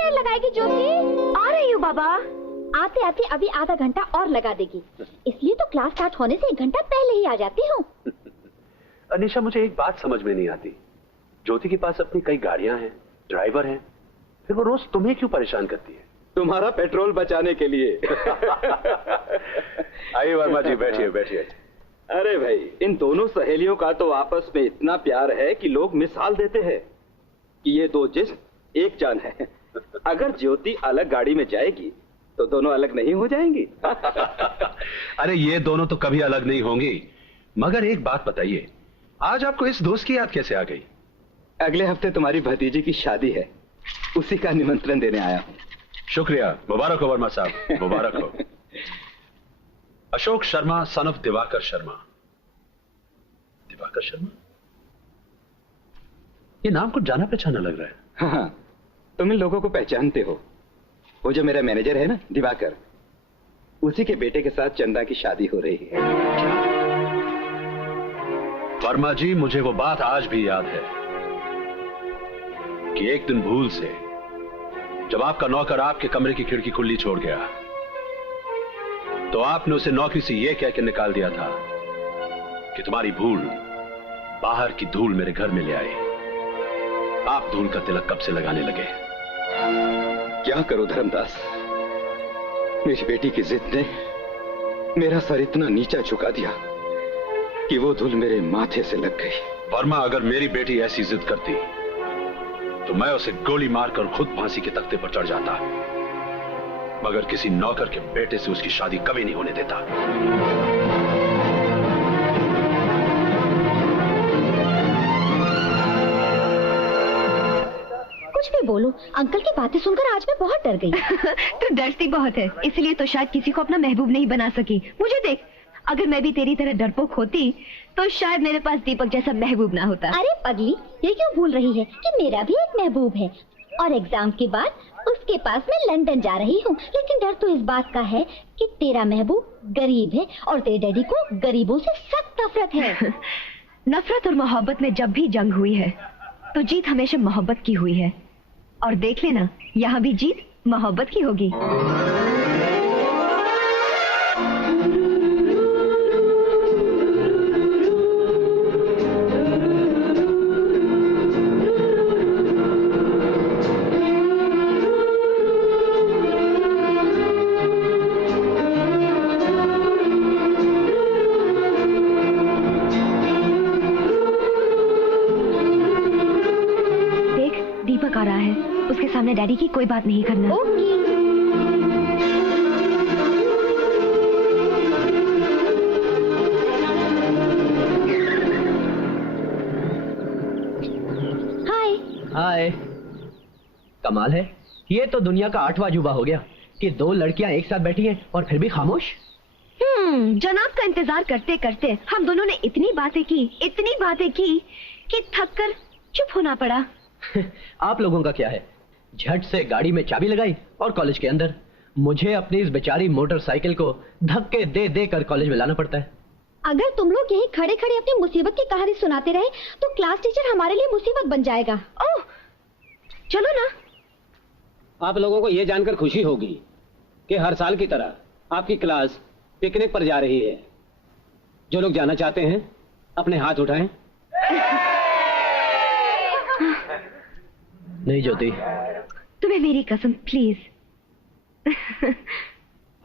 देर लगाएगी ज्योति? आ रही हूँ बाबा। आते आते अभी आधा घंटा और लगा देगी, इसलिए तो क्लास स्टार्ट होने से 1 घंटा पहले ही आ जाती हूँ। अनीशा, मुझे एक बात समझ में नहीं आती। ज्योति के पास अपनी कई गाड़ियां हैं, ड्राइवर हैं, फिर वो रोज तुम्हें क्यों परेशान करती है? तुम्हारा पेट्रोल बचाने के लिए। आइए वर्मा जी, बैठिए बैठिए। अरे भाई, इन दोनों सहेलियों का तो आपस में इतना प्यार है कि लोग मिसाल देते हैं कि ये 2 जिस्म एक जान है। अगर ज्योति अलग गाड़ी में जाएगी तो दोनों अलग नहीं हो जाएंगी। अरे ये दोनों तो कभी अलग नहीं होंगी। मगर एक बात बताइए, आज आपको इस दोस्त की याद कैसे आ गई? अगले हफ्ते तुम्हारी भतीजी की शादी है, उसी का निमंत्रण देने आया हूँ। शुक्रिया, मुबारक हो वर्मा साहब, मुबारक हो। Ashok Sharma son of Divakar Sharma. दिवाकर शर्मा, ये नाम कुछ जाना पहचाना लग रहा है। हाँ, तुम इन लोगों को पहचानते हो। वो जो मेरा मैनेजर है ना, दिवाकर, उसी के बेटे के साथ चंदा की शादी हो रही है। वर्मा जी, मुझे वो बात आज भी याद है कि एक दिन भूल से जब आपका नौकर आपके कमरे की खिड़की खुली छोड़ गया तो आपने उसे नौकरी से यह कह के निकाल दिया था कि तुम्हारी भूल बाहर की धूल मेरे घर में ले आई। आप धूल का तिलक कब से लगाने लगे? क्या करूं धर्मदास, मेरी बेटी की जिद ने मेरा सर इतना नीचा झुका दिया कि वो धूल मेरे माथे से लग गई। वर्मा, अगर मेरी बेटी ऐसी जिद करती तो मैं उसे गोली मारकर खुद फांसी के तख्ते पर चढ़ जाता, मगर किसी नौकर के बेटे से उसकी शादी कभी नहीं होने देता। कुछ भी बोलो, अंकल की बातें सुनकर आज मैं बहुत डर गई। तू डरती बहुत है, इसलिए तो शायद किसी को अपना महबूब नहीं बना सकी। मुझे देख, अगर मैं भी तेरी तरह डरपोक होती तो शायद मेरे पास दीपक जैसा महबूब ना होता। अरे पगली, ये क्यों भूल रही है कि मेरा भी एक महबूब है और एग्जाम के बाद उसके पास मैं लंदन जा रही हूँ। लेकिन डर तो इस बात का है कि तेरा महबूब गरीब है और तेरे डैडी को गरीबों से सख्त नफरत है। नफरत और मोहब्बत में जब भी जंग हुई है तो जीत हमेशा मोहब्बत की हुई है, और देख लेना यहाँ भी जीत मोहब्बत की होगी। आ रहा है, उसके सामने डैडी की कोई बात नहीं करना। हाय हाय। कमाल है, ये तो दुनिया का 8वां अजूबा हो गया कि 2 लड़कियां एक साथ बैठी हैं और फिर भी खामोश। जनाब का इंतजार करते करते हम दोनों ने इतनी बातें की कि थक कर चुप होना पड़ा। आप लोगों का क्या है, झट से गाड़ी में चाबी लगाई और कॉलेज के अंदर। मुझे अपनी इस बेचारी मोटरसाइकिल को धक्के दे दे कर कॉलेज में लाना पड़ता है। अगर तुम लोग यहीं खड़े खड़े अपनी मुसीबत की कहानी सुनाते रहे तो क्लास टीचर हमारे लिए मुसीबत बन जाएगा। ओह, चलो ना। आप लोगों को यह जानकर खुशी होगी कि हर साल की तरह आपकी क्लास पिकनिक पर जा रही है। जो लोग जाना चाहते हैं अपने हाथ उठाएं। नहीं ज्योति, तुम्हें मेरी कसम, प्लीज।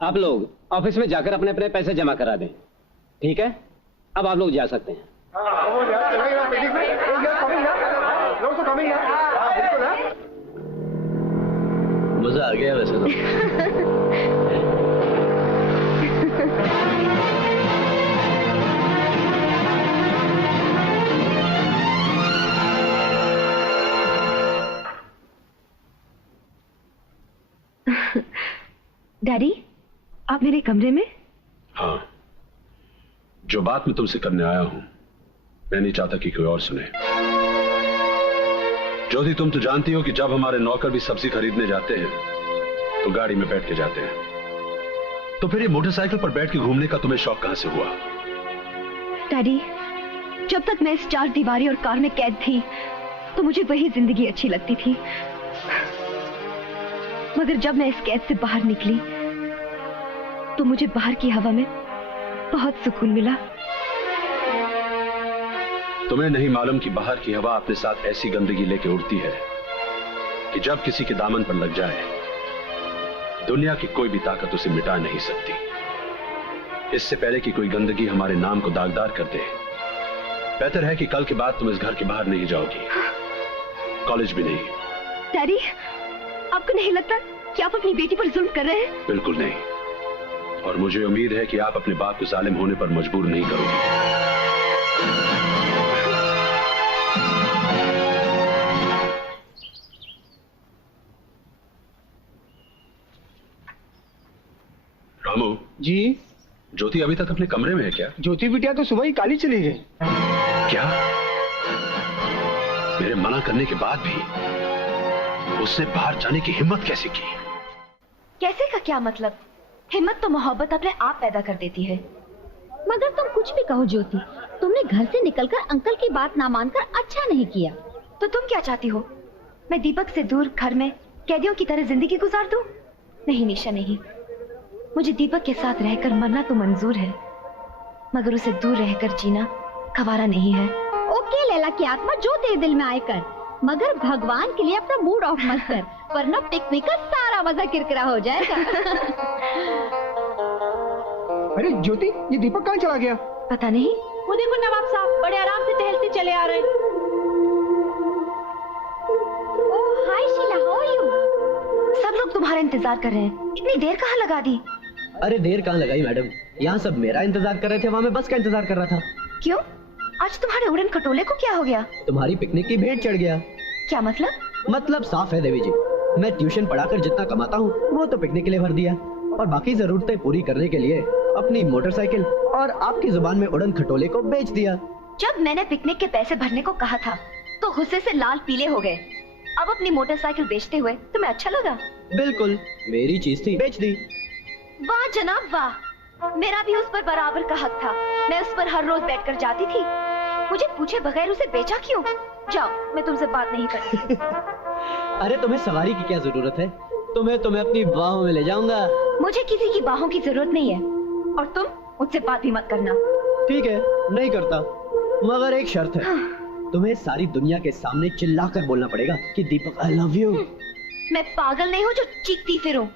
आप लोग ऑफिस में जाकर अपने अपने पैसे जमा करा दें, ठीक है? अब आप लोग जा सकते हैं। मजा आ गया वैसे तो। डैडी, आप मेरे कमरे में? हाँ, जो बात मैं तुमसे करने आया हूं मैं नहीं चाहता कि कोई और सुने। ज्योति, तुम तो जानती हो कि जब हमारे नौकर भी सब्जी खरीदने जाते हैं तो गाड़ी में बैठ के जाते हैं, तो फिर ये मोटरसाइकिल पर बैठ के घूमने का तुम्हें शौक कहां से हुआ? डैडी, जब तक मैं इस 4 दीवारी और कार में कैद थी तो मुझे वही जिंदगी अच्छी लगती थी। मगर जब मैं इस कैद से बाहर निकली तो मुझे बाहर की हवा में बहुत सुकून मिला। तुम्हें नहीं मालूम कि बाहर की हवा अपने साथ ऐसी गंदगी लेके उड़ती है कि जब किसी के दामन पर लग जाए दुनिया की कोई भी ताकत उसे मिटा नहीं सकती। इससे पहले कि कोई गंदगी हमारे नाम को दागदार कर दे, बेहतर है कि कल के बाद तुम इस घर के बाहर नहीं जाओगी, कॉलेज भी नहीं। डैडी, आपको नहीं लगता कि आप अपनी बेटी पर जुल्म कर रहे हैं? बिल्कुल नहीं, और मुझे उम्मीद है कि आप अपने बाप को जालिम होने पर मजबूर नहीं करोगी। रामू जी। ज्योति अभी तक अपने कमरे में है क्या? ज्योति बिटिया तो सुबह ही काली चली गई। क्या? मेरे मना करने के बाद भी उसने बाहर जाने की हिम्मत कैसे की? कैसे का क्या मतलब? हिम्मत तो मोहब्बत अपने आप पैदा कर देती है। मगर तुम कुछ भी कहो ज्योति, तुमने घर से निकलकर अंकल की बात ना मानकर अच्छा नहीं किया। तो तुम क्या चाहती हो? मैं दीपक से दूर घर में कैदियों की तरह जिंदगी गुजार दूं? नहीं निशा, नहीं। मुझे दीपक के साथ रहकर मरना तो मंजूर है, मगर उसे दूर रहकर जीना गवारा नहीं है। ओके लैला की आत्मा, जो तेरे दिल में आए कर, मगर भगवान के लिए अपना मूड ऑफ मत कर, वरना पिकनिक का सारा मजा किरकिरा हो जाएगा। अरे ज्योति, ये दीपक कहाँ चला गया? पता नहीं। वो देखो नवाब साहब बड़े आराम से टहलते चले आ रहे हैं। ओह हाय शीला, हाउ आर यू? सब लोग तुम्हारा इंतजार कर रहे हैं, इतनी देर कहाँ लगा दी? अरे देर कहाँ लगाई मैडम, यहाँ सब मेरा इंतजार कर रहे थे, वहाँ मैं बस का इंतजार कर रहा था। क्यों? आज तुम्हारे उड़न खटोले को क्या हो गया? तुम्हारी पिकनिक की भेंट चढ़ गया। क्या मतलब? मतलब साफ है देवी जी, मैं ट्यूशन पढ़ाकर जितना कमाता हूँ वो तो पिकनिक के लिए भर दिया, और बाकी जरूरतें पूरी करने के लिए अपनी मोटरसाइकिल और आपकी जुबान में उड़न खटोले को बेच दिया। जब मैंने पिकनिक के पैसे भरने को कहा था तो गुस्से से लाल पीले हो गए। अब अपनी मोटरसाइकिल बेचते हुए तुम्हें अच्छा लगा? बिल्कुल, मेरी चीज थी, बेच दी। वाह जनाब वाह, मेरा भी उस पर बराबर का हक था। मैं उस पर हर रोज बैठकर जाती थी, मुझे पूछे बगैर उसे बेचा क्यों? जाओ, मैं तुमसे बात नहीं करती। अरे तुम्हें सवारी की क्या जरूरत है? तुम्हें अपनी बाहों में ले जाऊंगा। मुझे किसी की बाहों की जरूरत नहीं है, और तुम मुझसे बात भी मत करना। ठीक है, नहीं करता, मगर एक शर्त है। तुम्हें सारी दुनिया के सामने चिल्लाकर बोलना पड़ेगा कि दीपक आई लव यू। मैं पागल नहीं हूँ जो चीखती फिरूं।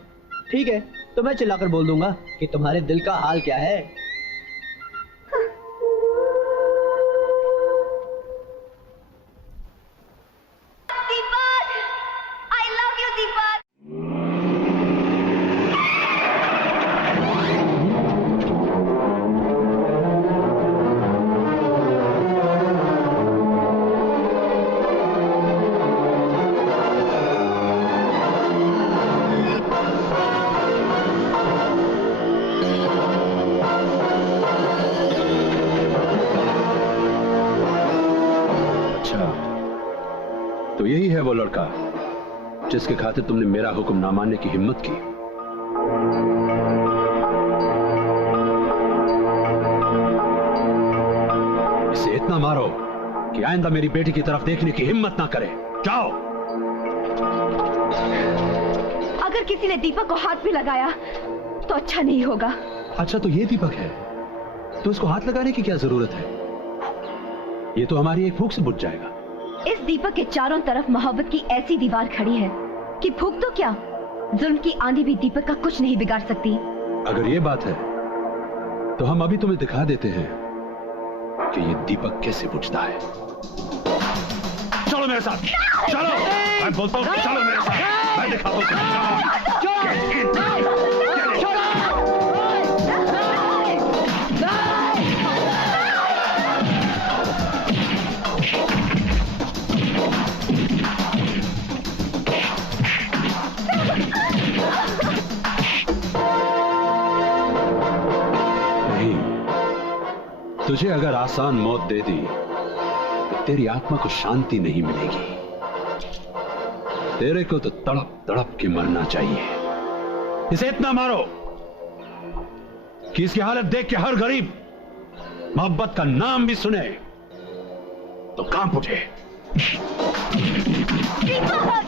ठीक है, तो मैं चिल्लाकर बोल दूंगा कि तुम्हारे दिल का हाल क्या है। दीपक, I love you दीपक। तो यही है वो लड़का जिसके खातिर तुमने मेरा हुक्म ना मानने की हिम्मत की। इसे इतना मारो कि आइंदा मेरी बेटी की तरफ देखने की हिम्मत ना करे। जाओ। अगर किसी ने दीपक को हाथ भी लगाया तो अच्छा नहीं होगा। अच्छा, तो ये दीपक है तो उसको हाथ लगाने की क्या जरूरत है? ये तो हमारी एक फूंक से बुझ जाएगा। इस दीपक के चारों तरफ मोहब्बत की ऐसी दीवार खड़ी है कि फूंक तो क्या, जुल्म की आंधी भी दीपक का कुछ नहीं बिगाड़ सकती। अगर ये बात है तो हम अभी तुम्हें दिखा देते हैं कि ये दीपक कैसे बुझता है। चलो मेरे साथ, चलो। मैं बोलता हूँ चलो मेरे साथ, मैं दिखाता हूँ। तुझे अगर आसान मौत दे दी तो तेरी आत्मा को शांति नहीं मिलेगी। तेरे को तो तड़प तड़प के मरना चाहिए। इसे इतना मारो कि इसकी हालत देख के हर गरीब मोहब्बत का नाम भी सुने तो कांप उठे। दीपक!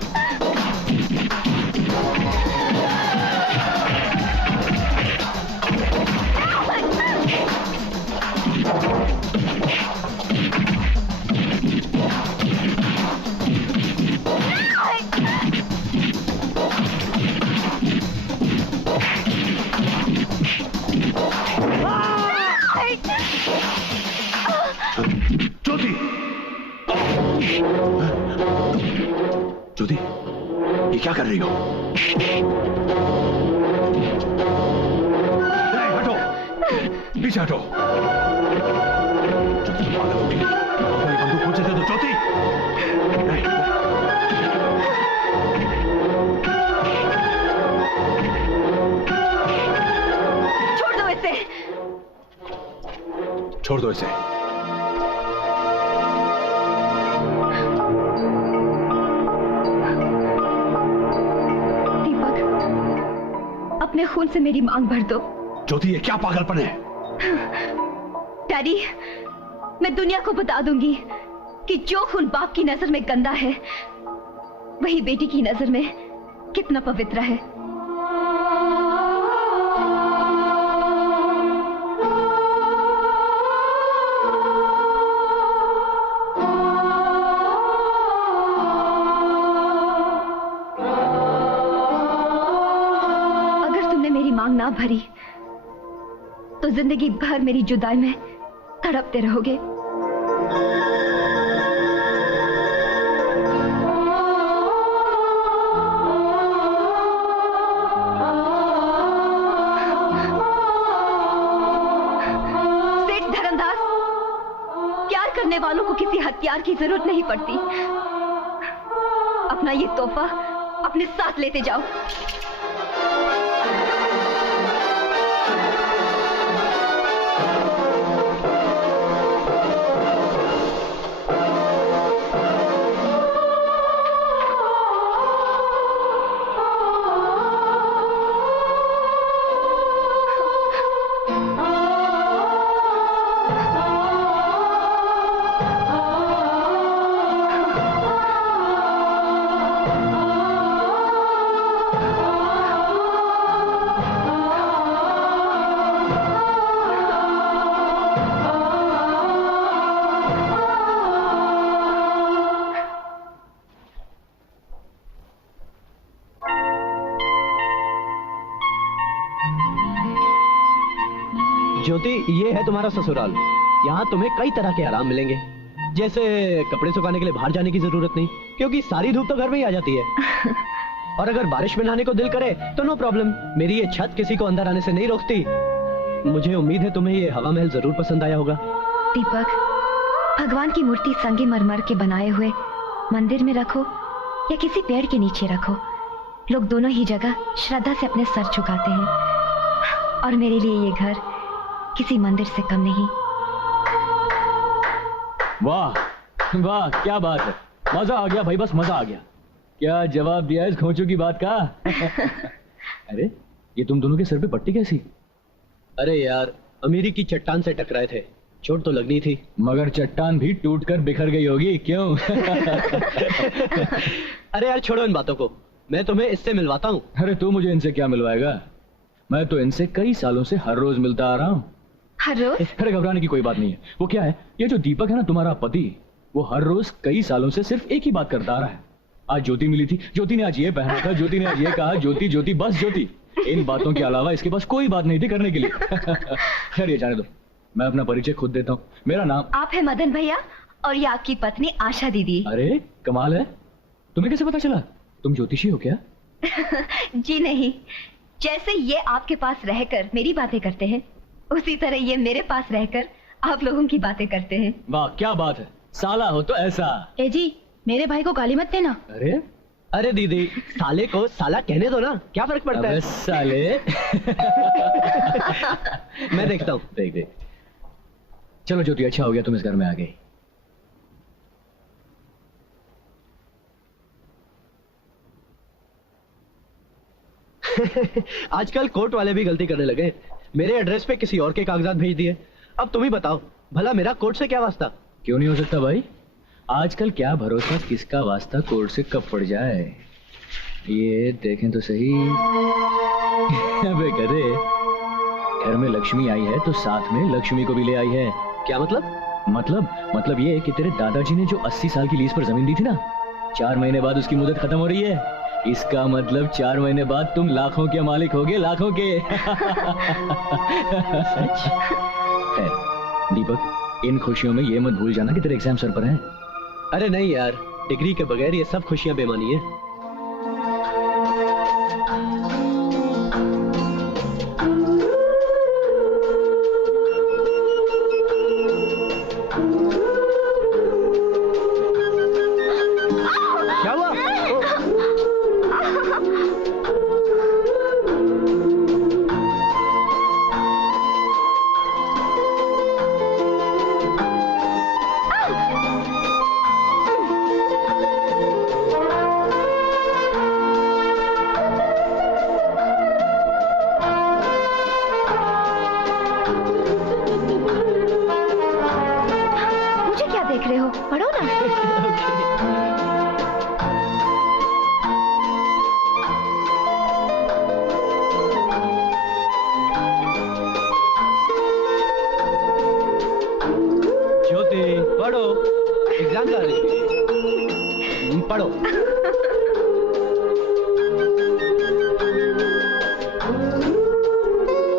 ज्योति, ज्योति, ये क्या कर रही हो? नहीं, हटो, पीछे हटो। ज्योति, तुम पागल हो गई? मेरी बंदूक मुझे दे दो, ज्योति। नहीं। छोड़ दो इसे। छोड़ दो इसे। अपने खून से मेरी मांग भर दो। ज्योति, ये क्या पागलपन है? डैडी, मैं दुनिया को बता दूंगी कि जो खून बाप की नजर में गंदा है, वही बेटी की नजर में कितना पवित्र है। मांग ना भरी तो जिंदगी भर मेरी जुदाई में तड़पते रहोगे। सेठ धर्मदास, प्यार करने वालों को किसी हथियार की जरूरत नहीं पड़ती। अपना ये तोहफा अपने साथ लेते जाओ। ज्योति, ये है तुम्हारा ससुराल। यहाँ तुम्हें कई तरह के आराम मिलेंगे, जैसे कपड़े सुखाने के लिए बाहर जाने की जरूरत नहीं, क्योंकि सारी धूप तो घर में ही आ जाती है। और अगर बारिश में नहाने को दिल करे तो नो प्रॉब्लम, मेरी ये छत किसी को अंदर आने से नहीं रोकती। मुझे उम्मीद है तुम्हें ये हवा महल जरूर पसंद आया होगा। दीपक, भगवान की मूर्ति संगमरमर के बनाए हुए मंदिर में रखो या किसी पेड़ के नीचे रखो, लोग दोनों ही जगह श्रद्धा से अपने सर झुकाते हैं। और मेरे लिए ये घर किसी मंदिर से कम नहीं। वाह वाह, क्या बात है, मजा आ गया भाई, बस मजा आ गया। क्या जवाब दिया इस खोचू की बात का? अरे ये तुम दोनों के सर पे पट्टी कैसी? अरे यार, अमीरी की चट्टान से टकराए थे, चोट तो लगनी थी। मगर चट्टान भी टूटकर बिखर गई होगी, क्यों? अरे यार छोड़ो इन बातों को, मैं तुम्हें इससे मिलवाता हूँ। अरे तू मुझे इनसे क्या मिलवाएगा? मैं तो इनसे कई सालों से हर रोज मिलता आ रहा हूँ। हर रोज? अरे घबराने की कोई बात नहीं है। वो क्या है, ये जो दीपक है ना तुम्हारा पति, वो हर रोज कई सालों से सिर्फ एक ही बात करता आ रहा है। आज ज्योति मिली थी, ज्योति ने आज ये पहना था, ज्योति ने आज ये कहा, ज्योति ज्योति बस ज्योति। इन बातों के अलावा इसके पास कोई बात नहीं थी करने के लिए। खैर ये जाने दो, मैं अपना परिचय खुद देता हूँ। मेरा नाम। आप है मदन भैया और ये आपकी पत्नी आशा दीदी। अरे कमाल है, तुम्हें कैसे पता चला? तुम ज्योतिषी हो क्या? जी नहीं, जैसे ये आपके पास रहकर मेरी बातें करते हैं, उसी तरह ये मेरे पास रहकर आप लोगों की बातें करते हैं। वाह क्या बात है, साला हो तो ऐसा। ए जी, मेरे भाई को गाली मत देना। अरे अरे दीदी, साले को साला कहने दो ना, क्या फर्क पड़ता है? साले। मैं देखता हूँ। देख देख। चलो ज्योति, अच्छा हो गया तुम इस घर में आ गई। आजकल कोर्ट वाले भी गलती करने लगे, मेरे एड्रेस पे किसी और के कागजात भेज दिए। अब तुम ही बताओ, भला मेरा कोर्ट से क्या वास्ता? क्यों नहीं हो सकता भाई, आजकल क्या भरोसा किसका वास्ता कोर्ट से कब पड़ जाए। ये देखें तो सही। अबे गधे, घर में लक्ष्मी आई है तो साथ में लक्ष्मी को भी ले आई है। क्या मतलब? मतलब ये कि तेरे दादाजी ने जो 80 साल की लीज पर जमीन दी थी ना, 4 महीने बाद उसकी मुदत खत्म हो रही है। इसका मतलब 4 महीने बाद तुम लाखों के मालिक होगे, लाखों के। सच? दीपक, इन खुशियों में ये मत भूल जाना कि तेरे एग्जाम सर पर हैं। अरे नहीं यार, डिग्री के बगैर ये सब खुशियां बेमानी है। क्या हुआ? मुझे क्या देख रहे हो, पढ़ो ना। ज्योति, पढ़ो, एग्जाम जा रही है। पढ़ो।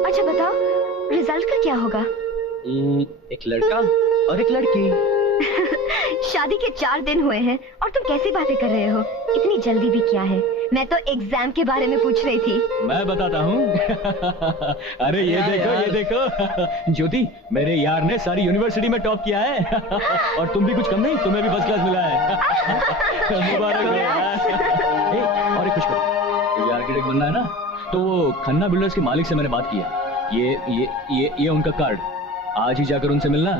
अच्छा बताओ, रिजल्ट का क्या होगा? एक लड़का और एक लड़की। शादी के 4 दिन हुए हैं और तुम कैसी बातें कर रहे हो? इतनी जल्दी भी क्या है? मैं तो एग्जाम के बारे में पूछ रही थी। मैं बताता हूँ। अरे ये देखो, ये देखो। ज्योति, मेरे यार ने सारी यूनिवर्सिटी में टॉप किया है। और तुम भी कुछ कम नहीं, तुम्हें भी फर्स्ट क्लास मिला है। मुबारक हो यार। और एक खुश करो, तुझे आर्किटेक्ट बनना है ना, तो वो खन्ना बिल्डर्स के मालिक से मैंने बात किया। ये उनका कार्ड, आज ही जाकर उनसे मिलना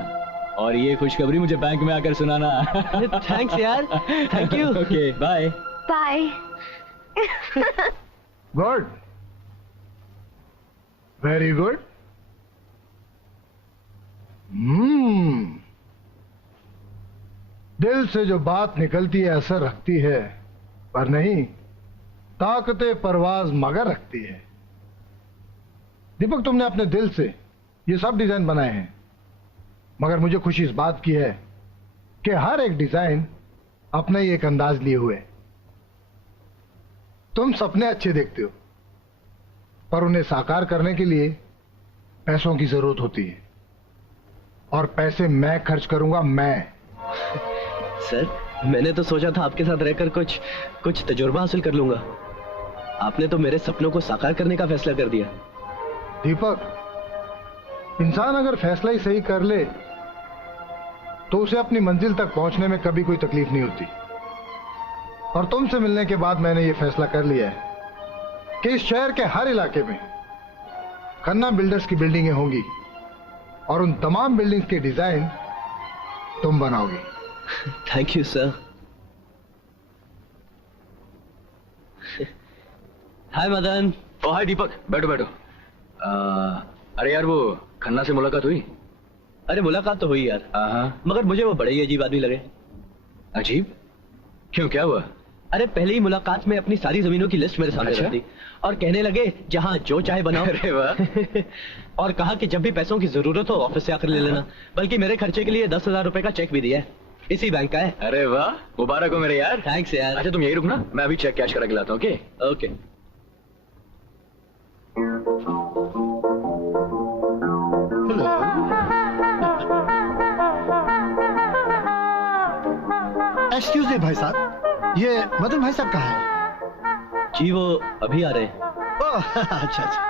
और ये खुशखबरी मुझे बैंक में आकर सुनाना। थैंक्स यार, thank you. Okay, bye bye. Good, very good. दिल से जो बात निकलती है असर रखती है, पर नहीं ताकते परवाज मगर रखती है। दीपक, तुमने अपने दिल से ये सब डिजाइन बनाए हैं, मगर मुझे खुशी इस बात की है कि हर एक डिजाइन अपना ही एक अंदाज लिए हुए। तुम सपने अच्छे देखते हो, पर उन्हें साकार करने के लिए पैसों की जरूरत होती है, और पैसे मैं खर्च करूंगा, मैं। सर, मैंने तो सोचा था आपके साथ रहकर कुछ तजुर्बा हासिल कर लूंगा। आपने तो मेरे सपनों को साकार करने का फैसला कर दिया। दीपक, इंसान अगर फैसला ही सही कर ले तो उसे अपनी मंजिल तक पहुंचने में कभी कोई तकलीफ नहीं होती। और तुमसे मिलने के बाद मैंने ये फैसला कर लिया है कि इस शहर के हर इलाके में खन्ना बिल्डर्स की बिल्डिंगें होंगी, और उन तमाम बिल्डिंग्स के डिजाइन तुम बनाओगे। Thank you sir. Hi Madan. Oh hi Deepak, बैठो बैठो। अरे यार, वो खन्ना से मुलाकात हुई? अरे मुलाकात तो हुई यार, मगर मुझे वो बड़े ही अजीब आदमी लगे। अजीब? क्यों, क्या हुआ? अरे पहले ही मुलाकात में अपनी सारी जमीनों की लिस्ट मेरे सामने रख दी और कहने लगे जहां जो चाहे बनाओ। अरे वाह। और कहा कि जब भी पैसों की जरूरत हो ऑफिस से आकर ले लेना, बल्कि मेरे खर्चे के लिए 10,000 रुपए का चेक भी दिया है, इसी बैंक का है। अरे वाह, मुबारक हो मेरे यार। थैंक्स यार। अच्छा तुम यही रुकना, मैं अभी चेक कैश करा के लाता हूँ। Okay okay. एक्सक्यूज मी भाई साहब, ये मदन भाई साहब कहाँ हैं? जी वो अभी आ रहे हैं। ओह अच्छा अच्छा।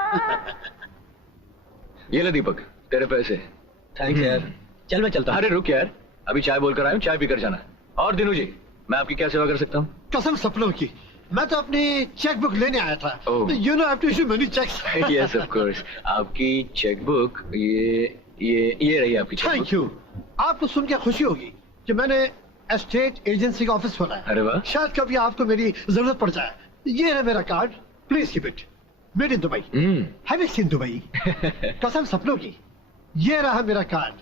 ये ले दीपक, तेरे पैसे। थैंक्स यार। चल मैं चलता हूँ। अरे रुक यार, अभी चाय बोल कर आया हूँ, चाय पीकर जाना। और दिनू जी, मैं आपकी क्या सेवा कर सकता हूँ? कसम सपनों की, मैं तो अपनी चेक बुक लेने आया था। You know I have to issue money cheques. Yes of course. आपकी चेक बुक ये रही आपकी चेक बुक। Thank you. आपको सुन के खुशी होगी कि मैंने एस्टेट एजेंसी का ऑफिस खोला है। अरे वाह। शायद कभी आपको मेरी जरूरत पड़ जाए। ये है मेरा card, please keep it. Made in Dubai. Have you seen Dubai? कसम सपनों की, ये रहा मेरा कार्ड।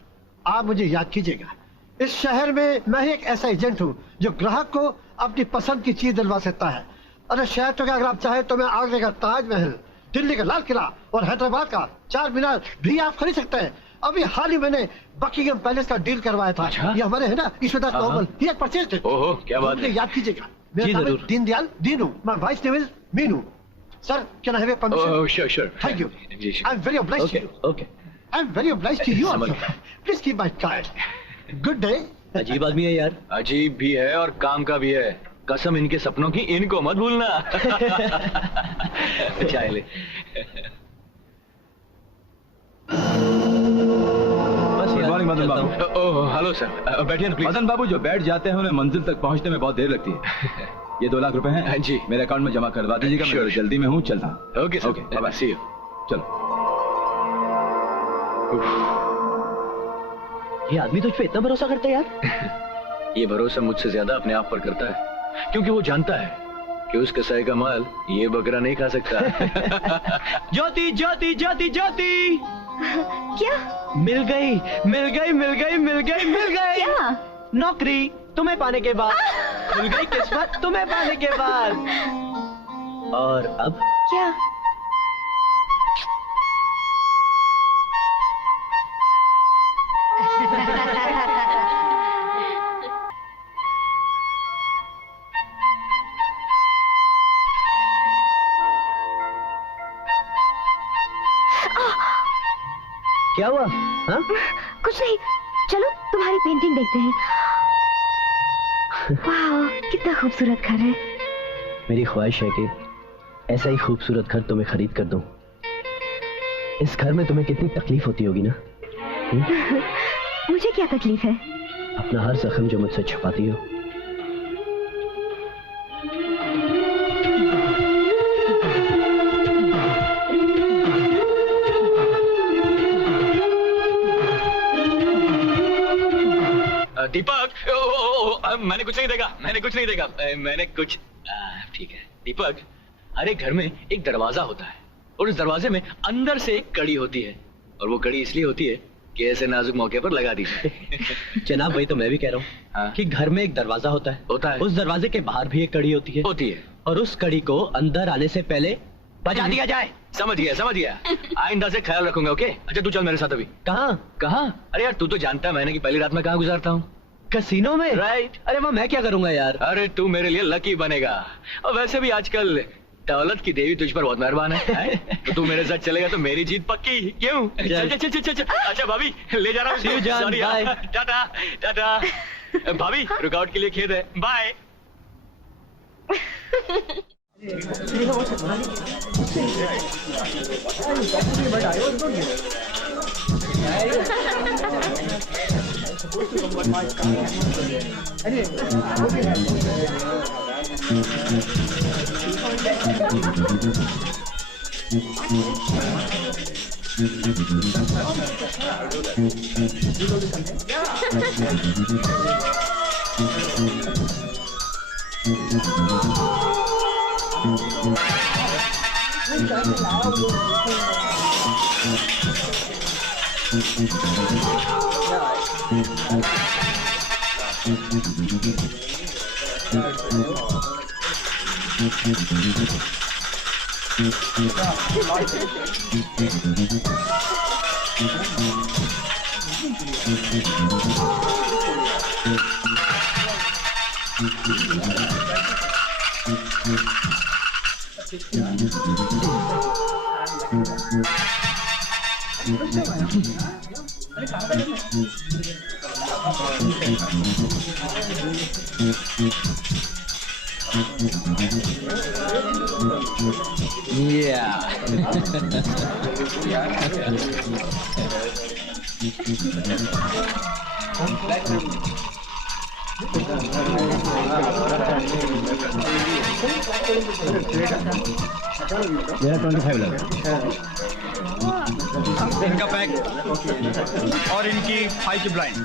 आप मुझे याद कीजिएगा। इस शहर में मैं ही एक ऐसा एजेंट हूँ जो ग्राहक को अपनी पसंद की चीज दिलवा सकता है। अरे शहर तो क्या, अगर आप चाहे तो मैं आगरा का ताजमहल, दिल्ली का लाल किला और हैदराबाद का चार मीनार भी आप खरीद सकते हैं। अभी हाल ही मैंने बकिंगम पैलेस का डील करवाया था। अच्छा? ये हमारे है ना Ishwardas normal, he purchased it. ओहो क्या बात है। याद कीजिएगा, मेरा नाम है जरूर। Deendayal Deenu. My wife name is Meenu. Sir can I have your permission? Oh, sure. Thank you. जी, I am very obliged to okay you. Okay. I am very obliged to you समझ आल्सो। गया। Please keep my card. Good day. अजीब आदमी है यार। अजीब भी है और काम का भी है। कसम इनके सपनों की, इनको मत भूलना। चाय ले। बस गुड मॉर्निंग मदन बाबू। ओह हेलो सर, बैठिए ना प्लीज। मदन बाबू जो बैठ जाते हैं उन्हें मंजिल तक पहुंचने में बहुत देर लगती है। ये 2 लाख रुपए हैं जी। मेरे अकाउंट में जमा करवा दीजिएगा। मैं Sure. जल्दी में हूँ, चलता हूँ। Okay sir, okay, bye see you. चलो। ये आदमी तुझ पे इतना भरोसा करता है यार। ये भरोसा मुझसे ज्यादा अपने आप पर करता है, क्योंकि वो जानता है कि उस कसाई का माल ये बकरा नहीं खा सकता। ज्योति ज्योति ज्योति ज्योति। क्या? मिल गई मिल गई मिल गई मिल गई मिल गई। क्या? नौकरी तुम्हें पाने के बाद। खुल गई किस्मत तुम्हें पाने के बाद। और अब क्या? क्या हुआ? हाँ? कुछ नहीं, चलो तुम्हारी पेंटिंग देखते हैं। वाह, कितना खूबसूरत घर है। मेरी ख्वाहिश है कि ऐसा ही खूबसूरत घर तुम्हें खरीद कर दूं। इस घर में तुम्हें कितनी तकलीफ होती होगी ना? मुझे क्या तकलीफ है? अपना हर जख्म जो मुझसे छुपाती हो। दीपक, मैंने कुछ नहीं देखा, मैंने कुछ नहीं देखा, मैंने कुछ। ठीक है दीपक, हर एक घर में एक दरवाजा होता है और उस दरवाजे में अंदर से एक कड़ी होती है, और वो कड़ी इसलिए होती है कि ऐसे नाजुक मौके पर लगा दी जाए। जनाब वही तो मैं भी कह रहा हूँ कि घर में एक दरवाजा होता है, उस दरवाजे के बाहर भी एक कड़ी होती है, और उस कड़ी को अंदर आने से पहले बजा दिया जाए। समझ गया। आइंदा से ख्याल रखूंगा। ओके, अच्छा तू चल मेरे साथ अभी। कहाँ? अरे यार तू तो जानता है मैंने कि पहली रात में कहाँ गुजारता हूँ। कसीनो में। राइट। अरे वहाँ मैं क्या करूंगा यार? अरे तू मेरे लिए लकी बनेगा, और वैसे भी आजकल दौलत की देवी तुझ पर बहुत मेहरबान है। तो तू मेरे साथ चलेगा तो मेरी जीत पक्की। क्यों? चल। अच्छा भाभी ले जा रहा हूँ। सॉरी, टाटा टाटा। भाभी रुकावट के लिए खेद है, बाय। मेरा 25 लगा। इनका पैक और इनकी 5 की ब्लाइंड।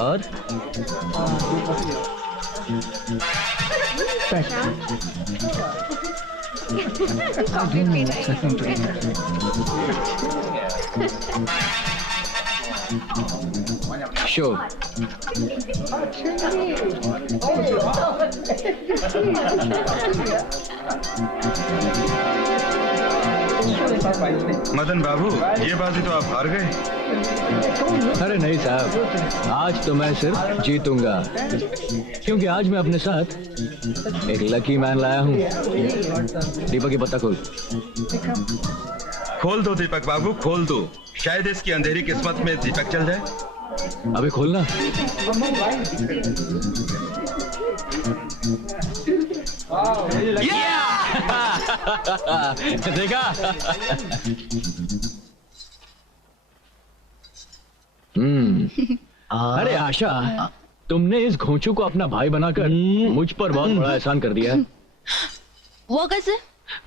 और शो मदन बाबू, ये बाजी तो आप हार गए। अरे नहीं साहब, आज तो मैं सिर्फ जीतूंगा, क्योंकि आज मैं अपने साथ एक लकी मैन लाया हूँ। दीपक की पत्ता खोल। खोल दो दीपक बाबू, खोल दो। शायद इसकी अंधेरी किस्मत में दीपक चल जाए। अबे खोलना। देखा? अरे आशा, तुमने इस घोंचू को अपना भाई बनाकर मुझ पर बहुत बड़ा एहसान कर दिया है। वो कैसे?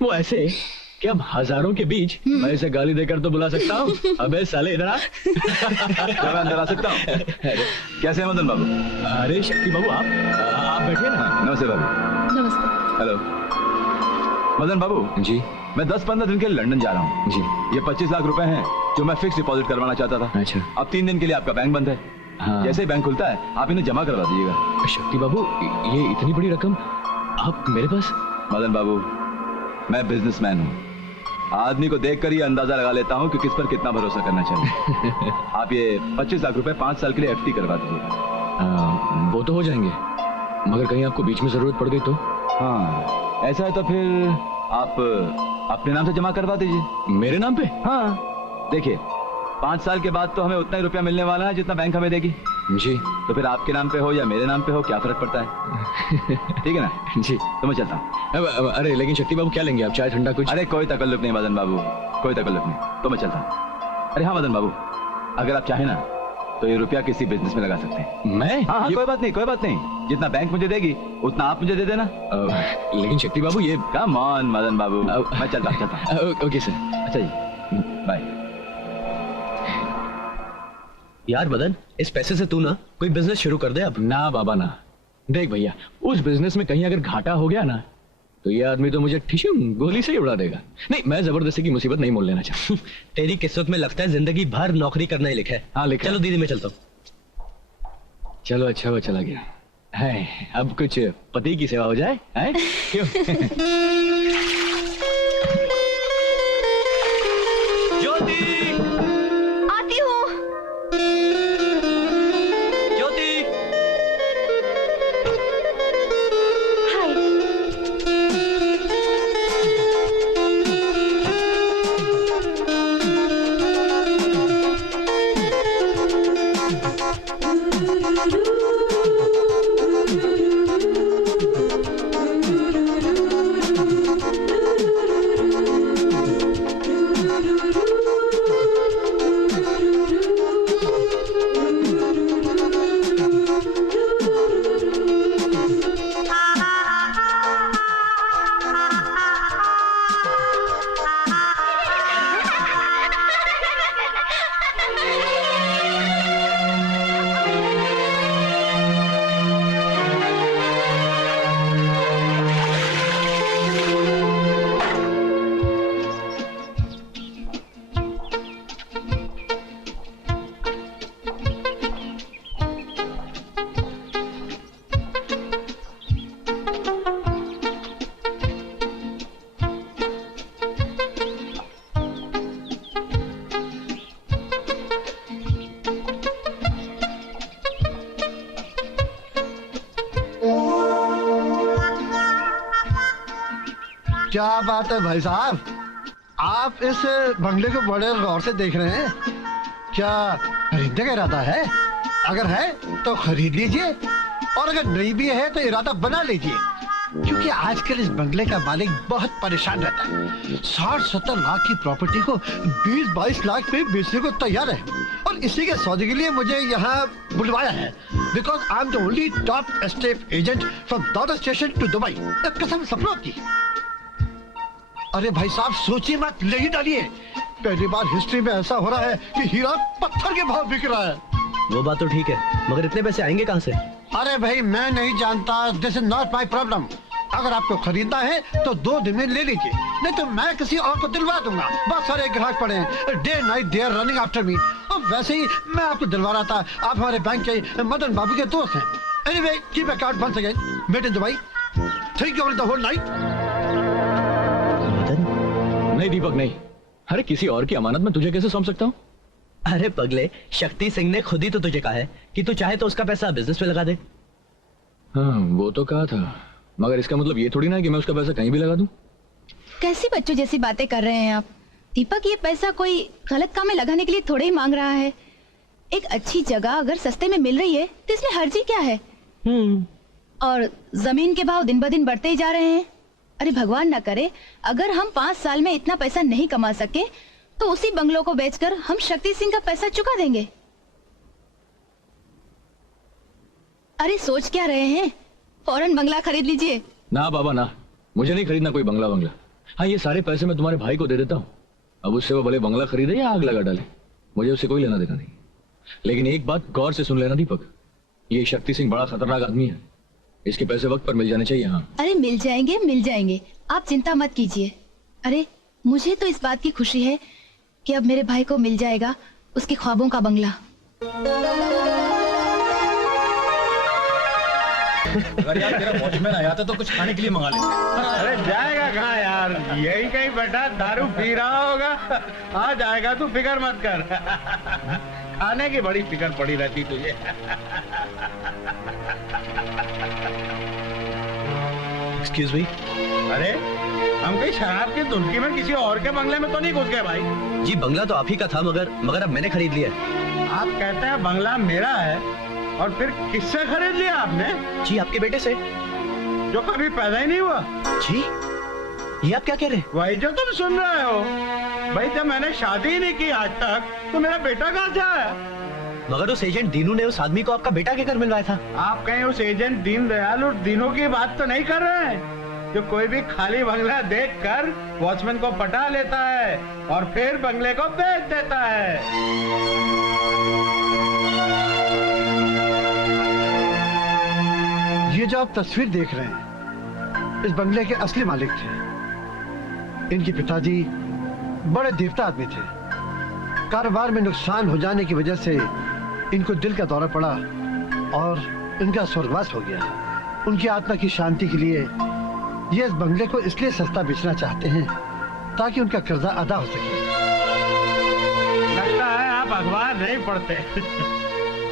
वो ऐसे कि अब हजारों के बीच मैं इसे गाली देकर तो बुला सकता हूँ। अबे साले इधर आ। क्या मैं अंदर आ सकता हूँ? कैसे हैं मदन बाबू? अरे शक्ति बाबू, आप बैठिए ना। नमस्ते बाबू। नमस्ते। हेलो मदन बाबू जी। मैं 10-15 दिन के लिए लंदन जा रहा हूँ जी। ये 25 लाख रुपए हैं जो मैं फिक्स डिपॉजिट करवाना चाहता था। अच्छा। अब 3 दिन के लिए आपका बैंक बंद है। हाँ। जैसे ही बैंक खुलता है आप इन्हें जमा करवा दीजिएगा। शक्ति बाबू, ये इतनी बड़ी रकम आप मेरे पास? मदन बाबू, मैं बिजनेसमैन हूँ। आदमी को देखकर ही अंदाजा लगा लेता हूँ कि किस पर कितना भरोसा करना चाहिए। आप ये 25 लाख रुपए 5 साल के लिए FD करवा दीजिएगा। वो तो हो जाएंगे, मगर कहीं आपको बीच में जरूरत पड़ गई तो? हाँ, ऐसा है तो फिर आप अपने नाम से जमा करवा दीजिए। मेरे नाम पे? हाँ, देखिए 5 साल के बाद तो हमें उतना ही रुपया मिलने वाला है जितना बैंक हमें देगी। जी। तो फिर आपके नाम पे हो या मेरे नाम पे हो, क्या फर्क पड़ता है? ठीक है ना? जी। तो मैं चलता हूँ। अरे लेकिन शक्ति बाबू, क्या लेंगे आप? चाय ठंडा कुछ? अरे कोई तकल्लुफ नहीं मदन बाबू, कोई तकल्लुफ नहीं। तो मैं चलता हूँ। अरे हाँ मदन बाबू, अगर आप चाहें ना तो ये रुपया किसी बिजनेस में लगा सकते हैं। मैं? हाँ, कोई बात नहीं, कोई बात नहीं। जितना बैंक मुझे देगी उतना आप मुझे दे देना। लेकिन शक्ति बाबू ये... कम ऑन मदन बाबू, मैं चलता हूँ। Okay sir. अच्छा जी, बाय। यार मदन, इस पैसे से तू ना कोई बिजनेस शुरू कर दे अब। ना बाबा ना। देख भैया, उस बिजनेस में कहीं अगर घाटा हो गया ना तो ये आदमी तो मुझे ठिशुम गोली से ही उड़ा देगा। नहीं, मैं जबरदस्ती की मुसीबत नहीं मोल लेना चाहता। तेरी किस्मत में लगता है जिंदगी भर नौकरी करना ही लिखा है। हाँ लिखा। चलो दीदी, मैं चलता हूँ। चलो अच्छा वो चला गया है। अब कुछ पति की सेवा हो जाए है? क्यों? ज्योति, आती हूँ। ज्योति। हाय। क्या बात है भाई साहब, आप इस बंगले को बड़े गौर से देख रहे हैं। क्या खरीदने का इरादा है? अगर है तो खरीद लीजिए, और अगर नहीं भी है तो इरादा बना लीजिए, क्योंकि आजकल इस बंगले का मालिक बहुत परेशान रहता है। 60-70 लाख की प्रॉपर्टी को 20-22 लाख पे बेचने को तैयार है, और इसी के सौदे के लिए मुझे यहाँ बुलवाया है। Because I am the only top estate agent from Dadar station to Dubai. कसम सपनों की। अरे भाई साहब सोचिए मत, ले ही डालिए। पहली बार हिस्ट्री में ऐसा हो रहा है कि हीरा पत्थर के भाव बिक रहा है। वो बात तो ठीक है, मगर इतने पैसे आएंगे कहाँ से? अरे भाई मैं नहीं जानता, this is not my problem. अगर आपको खरीदना है तो 2 दिन में ले लीजिए, नहीं तो मैं किसी और को दिलवा दूंगा। बहुत सारे ग्राहक पड़े हैं, day night they are running after me. और वैसे ही मैं आपको दिलवा रहा था, आप हमारे बैंक के मदन बाबू के दोस्त हैं। Anyway, keep a card once again, met in Dubai. Thank you for the whole night. नहीं दीपक नहीं, अरे किसी और की अमानत में तुझे कैसे सौंप सकता हूँ? अरे पगले, शक्ति सिंह ने खुद ही तो तुझे कहा है कि तू चाहे तो उसका पैसा बिजनेस में लगा दे। हाँ वो तो कहा था, मगर इसका मतलब ये थोड़ी ना है कि मैं उसका पैसा कहीं भी लगा दूं। कैसी बच्चों जैसी बातें कर रहे हैं आप? दीपक ये पैसा कोई गलत काम में लगाने के लिए थोड़े ही मांग रहा है। एक अच्छी जगह अगर सस्ते में मिल रही है तो इसमें हर्जी क्या है? और जमीन के भाव दिन ब दिन बढ़ते ही जा रहे हैं। अरे भगवान ना करे अगर हम 5 साल में इतना पैसा नहीं कमा सके तो उसी बंगलों को बेचकर हम शक्ति सिंह का पैसा चुका देंगे। अरे सोच क्या रहे हैं? फौरन बंगला खरीद लीजिए। ना बाबा ना, मुझे नहीं खरीदना कोई बंगला बंगला। हाँ ये सारे पैसे मैं तुम्हारे भाई को दे देता हूँ, अब उससे वो भले बंगला खरीदे या आग लगा डाले, मुझे उससे कोई लेना देना नहीं। लेकिन एक बात गौर से सुन लेना दीपक, ये शक्ति सिंह बड़ा खतरनाक आदमी है, इसके पैसे वक्त पर मिल जाने चाहिए। हाँ अरे मिल जाएंगे, आप चिंता मत कीजिए। अरे मुझे तो इस बात की खुशी है कि अब मेरे भाई को मिल जाएगा उसके ख्वाबों का बंगला। अगर यार तेरा वॉचमैन आया था तो कुछ खाने के लिए मंगा ले। अरे जाएगा कहाँ यार, यही कहीं बैठा दारू पी रहा होगा, आ जाएगा, तू फिक्र मत कर। खाने की बड़ी फिक्र पड़ी रहती तुझे। Excuse me. अरे हम कहीं शराब की धुनकी में किसी और के बंगले में तो नहीं घुस गए भाई? जी बंगला तो आप ही का था, मगर अब मैंने खरीद लिया। आप कहते हैं बंगला मेरा है, और फिर किससे खरीद लिया आपने? जी आपके बेटे से, जो कभी पैदा ही नहीं हुआ। जी ये आप क्या कह रहे हैं? वही जो तुम सुन रहे हो भाई, जब मैंने शादी ही नहीं की आज तक तो मेरा बेटा कहाँ से आया? मगर उस एजेंट दीनू ने उस आदमी को आपका बेटा के घर मिलवाया था। आप कहीं उस एजेंट दीनदयाल और दीनों की बात तो नहीं कर रहे हैं, जो कोई भी खाली बंगला देखकर वॉचमैन को पटा लेता है और फिर बंगले को बेच देता है। ये जो आप तस्वीर देख रहे हैं, इस बंगले के असली मालिक थे। इनके पिताजी बड़े देवता आदमी थे। कारोबार में नुकसान हो जाने की वजह से इनको दिल का दौरा पड़ा और इनका स्वर्गवास हो गया। उनकी आत्मा की शांति के लिए ये इस बंगले को इसलिए सस्ता बेचना चाहते हैं ताकि उनका कर्जा अदा हो सके। लगता है आप अखबार नहीं पढ़ते।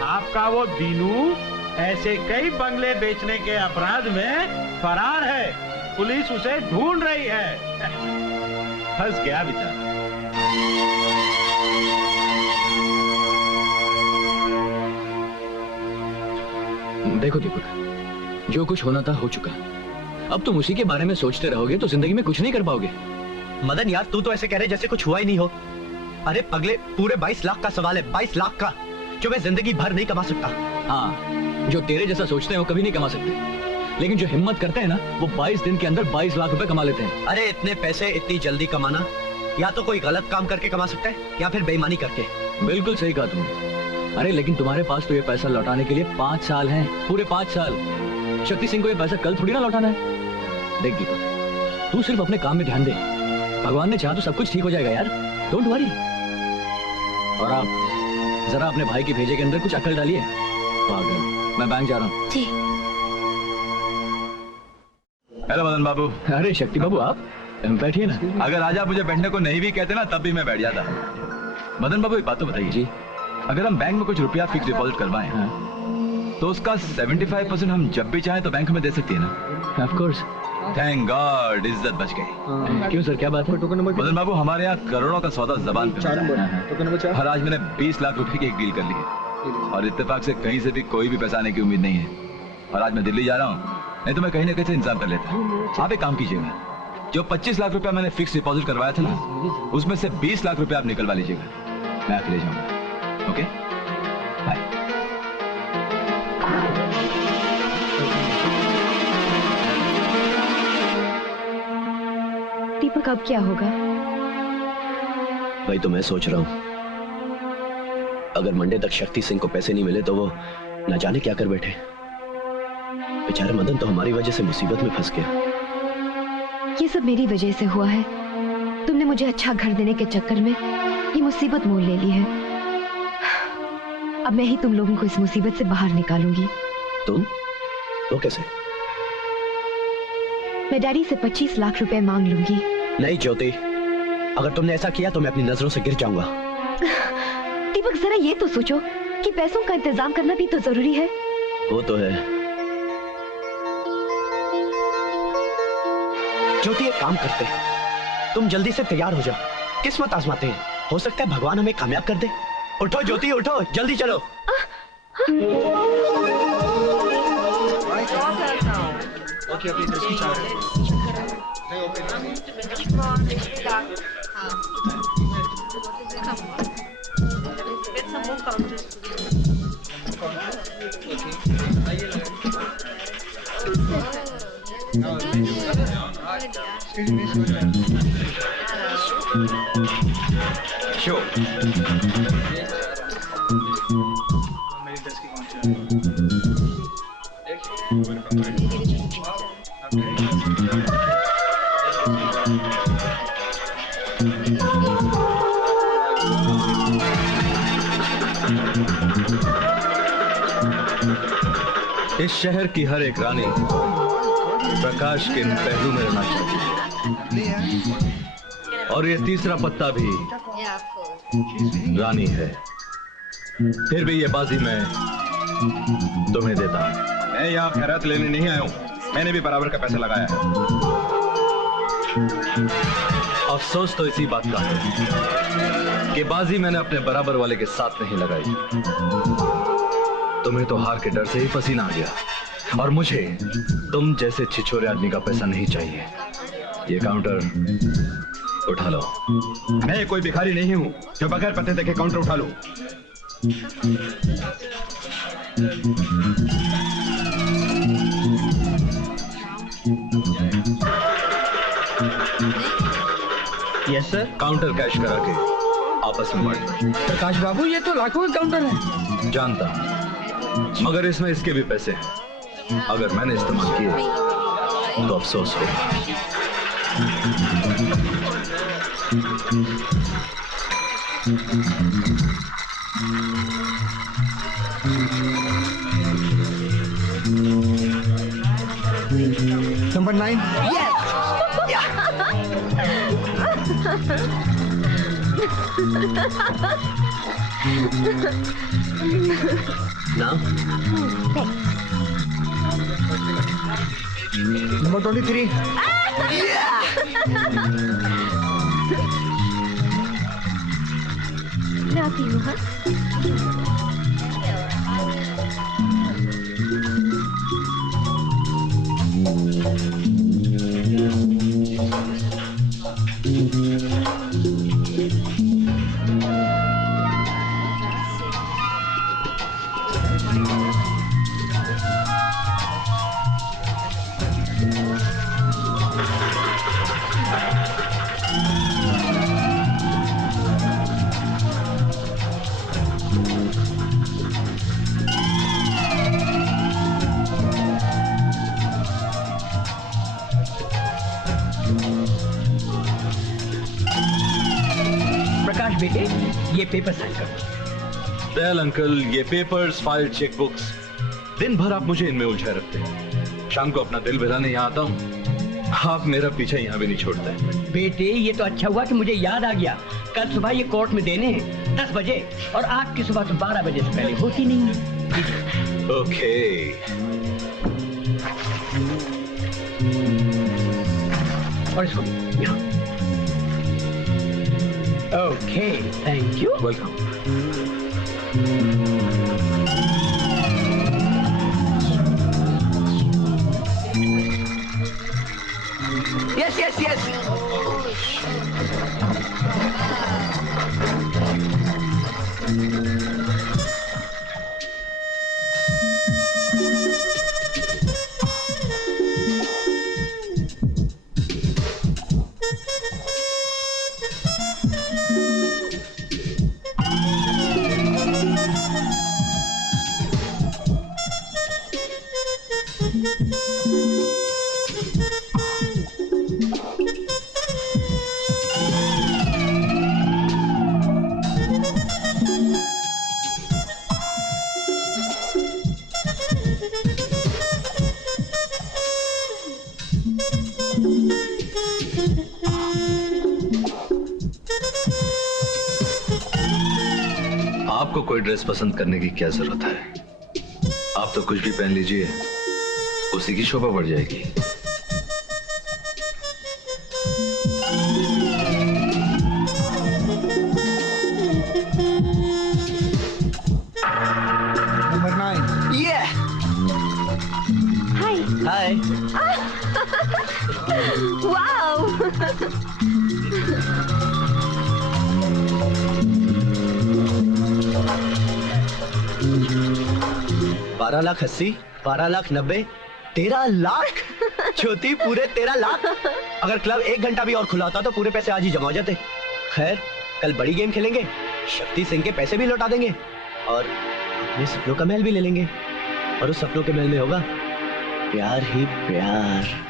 आपका वो दीनू ऐसे कई बंगले बेचने के अपराध में फरार है, पुलिस उसे ढूंढ रही है। फंस गया बेचारा। देखो दीपक, जो कुछ होना था हो चुका, अब तुम उसी के बारे में सोचते रहोगे तो जिंदगी में कुछ नहीं कर पाओगे। मदन यार तू तो ऐसे कह रहे जैसे कुछ हुआ ही नहीं हो। अरे पगले, पूरे 22 लाख का सवाल है, 22 लाख का, जो मैं जिंदगी भर नहीं कमा सकता। हाँ, जो तेरे जैसा सोचते हैं वो कभी नहीं कमा सकते, लेकिन जो हिम्मत करते हैं ना वो 22 दिन के अंदर 22 लाख रुपए कमा लेते हैं। अरे इतने पैसे इतनी जल्दी कमाना या तो कोई गलत काम करके कमा सकता है या फिर बेईमानी करके। बिल्कुल सही कहा तुमने। अरे लेकिन तुम्हारे पास तो ये पैसा लौटाने के लिए 5 साल हैं, पूरे 5 साल। शक्ति सिंह को ये पैसा कल थोड़ी ना लौटाना है। देख दीपक, तू सिर्फ अपने काम में ध्यान दे, भगवान ने चाहा तो सब कुछ ठीक हो जाएगा यार, डोंट वरी। और आप जरा अपने भाई के भेजे के अंदर कुछ अकल डालिए। पागल, मैं बैंक जा रहा हूँ। जी। हेलो मदन बाबू। अरे शक्ति बाबू आप बैठिए ना। अगर आज आप मुझे बैठने को नहीं भी कहते ना तब भी मैं बैठ जाता। मदन बाबू एक बात तो बताइए जी, अगर हम बैंक में कुछ रुपया फिक्स डिपॉजिट करवाएं तो उसका 75% हम जब भी चाहें तो बैंक में दे सकती है ना? Of course. थैंक गॉड, इज्जत बच गई। क्यों सर, क्या बात है? मदन बाबू, हमारे यहाँ करोड़ों का सौदा जबान पे होता है। हर आज मैंने 20 लाख रुपए की एक डील कर ली है और इत्तेफाक से कहीं से भी कोई भी पैसा आने की उम्मीद नहीं है। और आज मैं दिल्ली जा रहा हूँ, नहीं तो मैं कहीं ना कहीं से इंतजाम कर लेता। आप एक काम कीजिएगा, जो 25 लाख रुपया मैंने फिक्स डिपॉजिट करवाया था ना, उसमें से 20 लाख रुपया आप निकलवा लीजिएगा, मैं आपके ले जाऊंगा। Okay bye. दीपक अब क्या होगा? भाई तो मैं सोच रहा हूं अगर मंडे तक शक्ति सिंह को पैसे नहीं मिले तो वो न जाने क्या कर बैठे। बेचारा मदन तो हमारी वजह से मुसीबत में फंस गया। ये सब मेरी वजह से हुआ है। तुमने मुझे अच्छा घर देने के चक्कर में ये मुसीबत मोल ले ली है। अब मैं ही तुम लोगों को इस मुसीबत से बाहर निकालूंगी। तुम? वो कैसे? मैं डैडी से 25 लाख रुपए मांग लूंगी। नहीं ज्योति, अगर तुमने ऐसा किया तो मैं अपनी नजरों से गिर जाऊंगा। दीपक जरा ये तो सोचो कि पैसों का इंतजाम करना भी तो जरूरी है। वो तो है। ज्योति एक काम करते हैं, तुम जल्दी से तैयार हो जाओ, किस्मत आजमाते हैं, हो सकता है भगवान हमें कामयाब कर दे। उठो ज्योति उठो, जल्दी चलो। शो इस शहर की हर एक रानी प्रकाश के इन पहलू में रहना चाहती है, और ये तीसरा पत्ता भी रानी है। फिर भी ये बाजी मैं तुम्हें देता हूं। मैं यहाँ खैरात लेने नहीं आया हूँ, मैंने भी बराबर का पैसा लगाया है। अफसोस तो इसी बात का है कि बाजी मैंने अपने बराबर वाले के साथ नहीं लगाई। तुम्हें तो हार के डर से ही पसीना आ गया, और मुझे तुम जैसे छिछोरे आदमी का पैसा नहीं चाहिए। ये काउंटर उठा लो। मैं कोई भिखारी नहीं हूँ जो बगैर पते देखे काउंटर उठा लूं। Yes sir. काउंटर कैश करा के आपस में बांट। प्रकाश बाबू, ये तो लाखों का काउंटर है। जानता हूं, मगर इसमें इसके भी पैसे हैं। अगर मैंने इस्तेमाल किए तो अफसोस होगा। नंबर 9। नाम नंबर 23। लाती हूँ। हाँ बेटे, ये पेपर साइन कर। दयाल अंकल, ये पेपर्स, फाइल, चेकबुक्स, दिन भर आप मुझे इनमें उलझाए रखते हैं। शाम को अपना दिल बहलाने यहाँ आता हूँ, आप मेरा पीछे यहाँ भी नहीं छोड़ते। बेटे, ये तो अच्छा हुआ कि मुझे याद आ गया। कल सुबह ये कोर्ट में देने हैं 10 बजे, और आज की सुबह तो 12 बजे से पहले होती नहीं है। ओके। और इसको यहाँ। Okay, thank you. Welcome. Yes yes yes. आपको कोई ड्रेस पसंद करने की क्या जरूरत है? आप तो कुछ भी पहन लीजिए, उसी की शोभा बढ़ जाएगी। नंबर 9। ये हाय हाय। वाओ 12 लाख 80, 12 लाख 90, 13 लाख। ज्योति, पूरे 13 लाख। अगर क्लब 1 घंटा भी और खुला होता तो पूरे पैसे आज ही जमा हो जाते। खैर, कल बड़ी गेम खेलेंगे, शक्ति सिंह के पैसे भी लौटा देंगे और अपने सपनों का महल भी ले लेंगे। और उस सपनों के महल में होगा प्यार ही प्यार।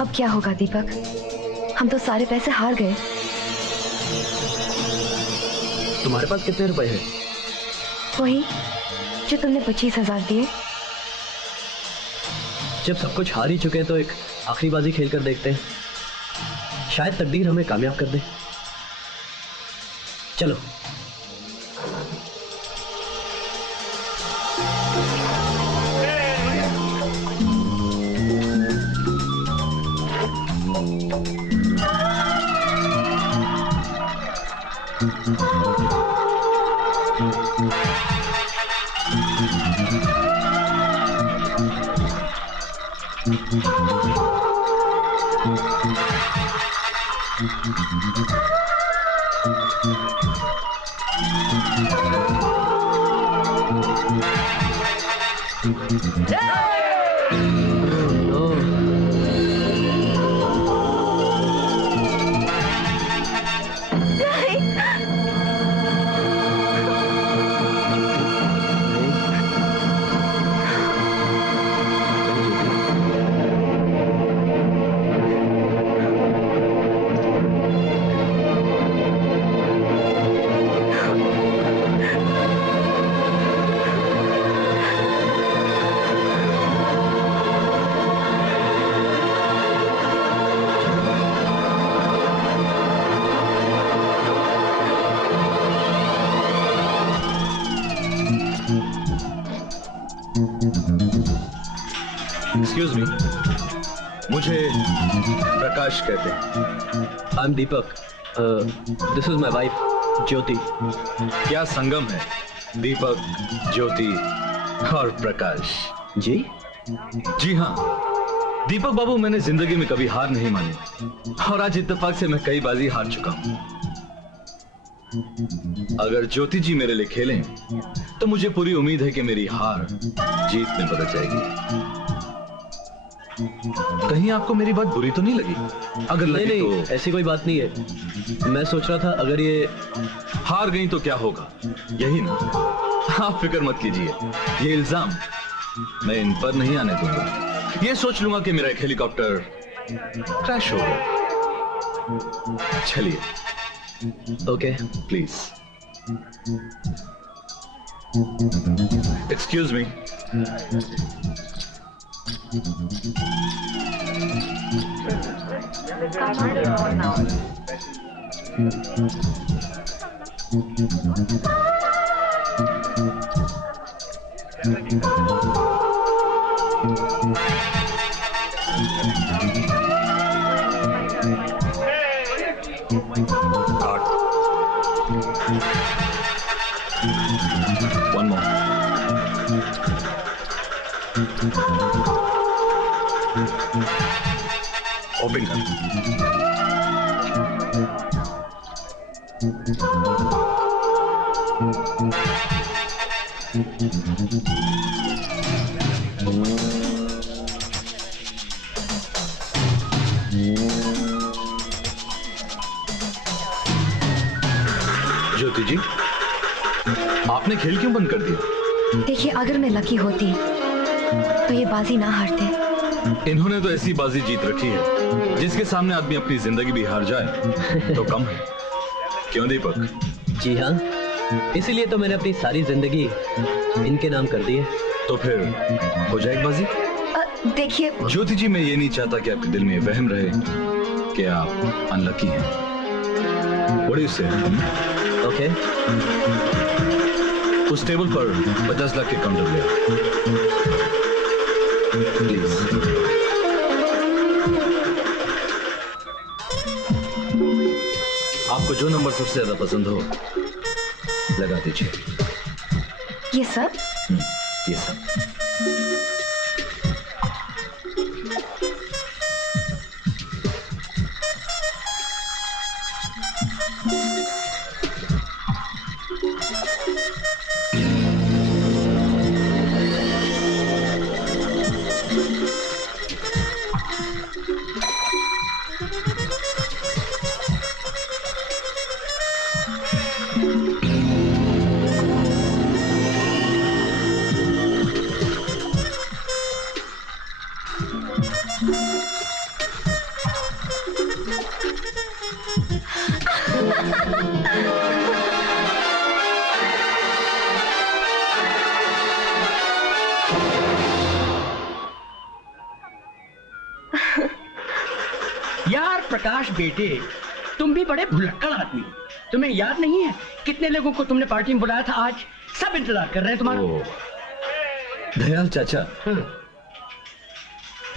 अब क्या होगा दीपक? हम तो सारे पैसे हार गए। तुम्हारे पास कितने रुपए हैं? वही जो तुमने 25,000 दिए। जब सब कुछ हार ही चुके हैं तो एक आखिरी बाजी खेल कर देखते हैं, शायद तकदीर हमें कामयाब कर दे। चलो। एक्सक्यूज मी, मुझे प्रकाश कहते हैं। I am Deepak. This is my wife Jyoti. क्या संगम है? दीपक, ज्योति और प्रकाश। जी जी हाँ दीपक बाबू, मैंने जिंदगी में कभी हार नहीं मानी और आज इत्तेफाक से मैं कई बाजी हार चुका हूं। अगर ज्योति जी मेरे लिए खेलें तो मुझे पूरी उम्मीद है कि मेरी हार जीत में बदल जाएगी। कहीं आपको मेरी बात बुरी तो नहीं लगी? अगर लगी नहीं, तो ऐसी कोई बात नहीं है। मैं सोच रहा था अगर ये हार गई तो क्या होगा, यही ना? आप फिक्र मत कीजिए, ये इल्जाम मैं इन पर नहीं आने दूंगा। ये सोच लूंगा कि मेरा एक हेलीकॉप्टर क्रैश हो गया। चलिए। Okay please excuse me. One more. Open कर। ज्योति जी, आपने खेल क्यों बंद कर दिया? देखिए, अगर मैं लकी होती तो ये बाजी ना हारते। इन्होंने तो ऐसी बाजी जीत रखी है जिसके सामने आदमी अपनी जिंदगी भी हार जाए तो कम है। क्यों दीपक? जी हाँ, इसीलिए तो मैंने अपनी सारी जिंदगी इनके नाम कर दी है। तो फिर हो जाएगी बाजी? देखिए ज्योति जी, मैं ये नहीं चाहता कि आपके दिल में वहम रहे कि आप अनलकी हैं। What do you say? Okay. उस टेबल पर 50 लाख के काउंटर ले प्लीज। आपको जो नंबर सबसे ज्यादा पसंद हो लगा दीजिए। ये सब? ये सब। यार प्रकाश बेटे, तुम भी बड़े भुलक्कड़ आदमी हो। तुम्हें याद नहीं है कितने लोगों को तुमने पार्टी में बुलाया था? आज सब इंतजार कर रहे हैं तुम्हारा। दयाल चाचा,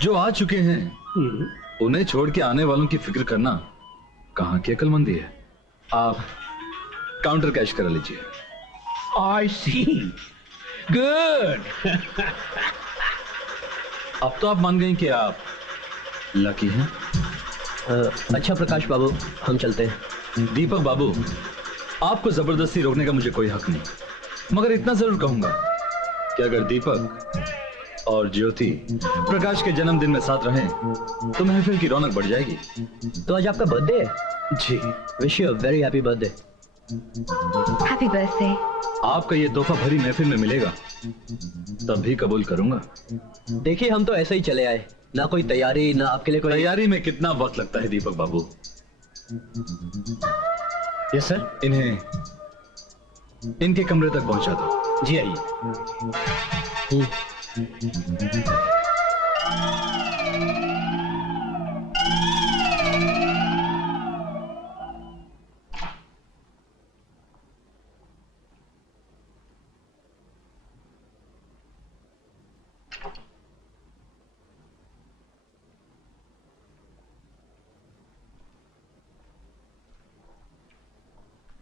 जो आ चुके हैं उन्हें छोड़ के आने वालों की फिक्र करना कहां की अक्लमंदी है। आप काउंटर कैश करा लीजिए। आई सी, गुड। अब तो आप मान गए कि आप लकी हैं। अच्छा प्रकाश बाबू, हम चलते हैं। दीपक बाबू, आपको जबरदस्ती रोकने का मुझे कोई हक नहीं, मगर इतना जरूर कहूंगा कि अगर दीपक और ज्योति प्रकाश के जन्मदिन में साथ रहें तो महफिल की रौनक बढ़ जाएगी। तो आज आपका बर्थडे है? जी। Wish you a very happy birthday. Happy birthday. आपका ये तोहफा भरी महफिल में मिलेगा तब भी कबूल करूंगा। देखिए, हम तो ऐसे ही चले आए, ना कोई तैयारी, ना आपके लिए कोई। तैयारी में कितना वक्त लगता है दीपक बाबू? Yes sir. इन्हें इनके कमरे तक पहुंचा दो। जी आइए।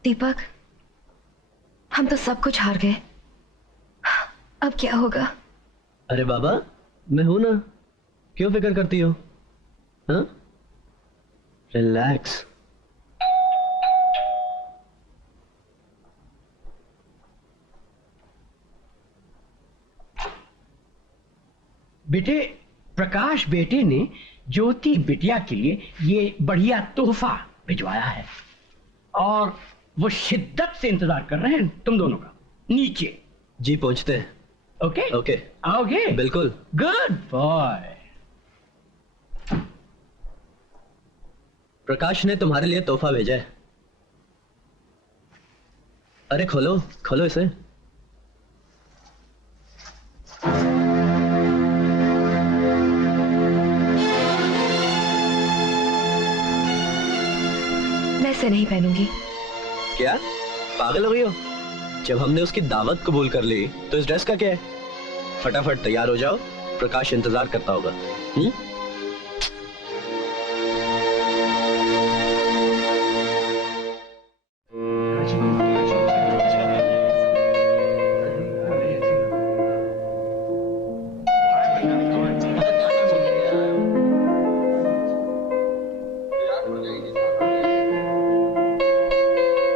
दीपक, हम तो सब कुछ हार गए, अब क्या होगा? अरे बाबा, मैं हूं ना, क्यों फिक्र करती हो? हाँ, रिलैक्स। बेटे, प्रकाश बेटे ने ज्योति बिटिया के लिए ये बढ़िया तोहफा भिजवाया है और वो शिद्दत से इंतजार कर रहे हैं तुम दोनों का नीचे। जी पहुंचते हैं। ओके ओके, आओगे? बिल्कुल। Good boy. प्रकाश ने तुम्हारे लिए तोहफा भेजा है। अरे खोलो खोलो इसे। मैं इसे नहीं पहनूंगी। क्या पागल हो गई हो? जब हमने उसकी दावत कबूल कर ली तो इस ड्रेस का क्या है? फटाफट तैयार हो जाओ, प्रकाश इंतजार करता होगा।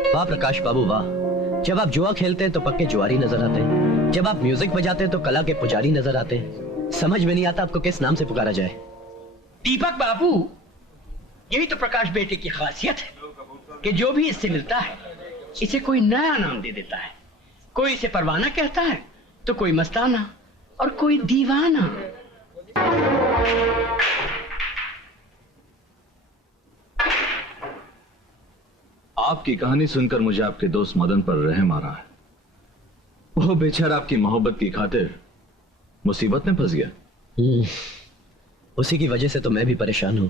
वाह प्रकाश बाबू वाह, जब आप जुआ खेलते हैं तो पक्के जुआरी नजर आते हैं, जब आप म्यूजिक बजाते हैं तो कला के पुजारी नजर आते हैं। समझ में नहीं आता आपको किस नाम से पुकारा जाए। दीपक बाबू, यही तो प्रकाश बेटे की खासियत है कि जो भी इससे मिलता है इसे कोई नया नाम दे देता है। कोई इसे परवाना कहता है तो कोई मस्ताना और कोई दीवाना। आपकी कहानी सुनकर मुझे आपके दोस्त मदन पर रहम आ रहा है। वो बेचारा आपकी मोहब्बत की खातिर मुसीबत में फंस गया। उसी की वजह से तो मैं भी परेशान हूं।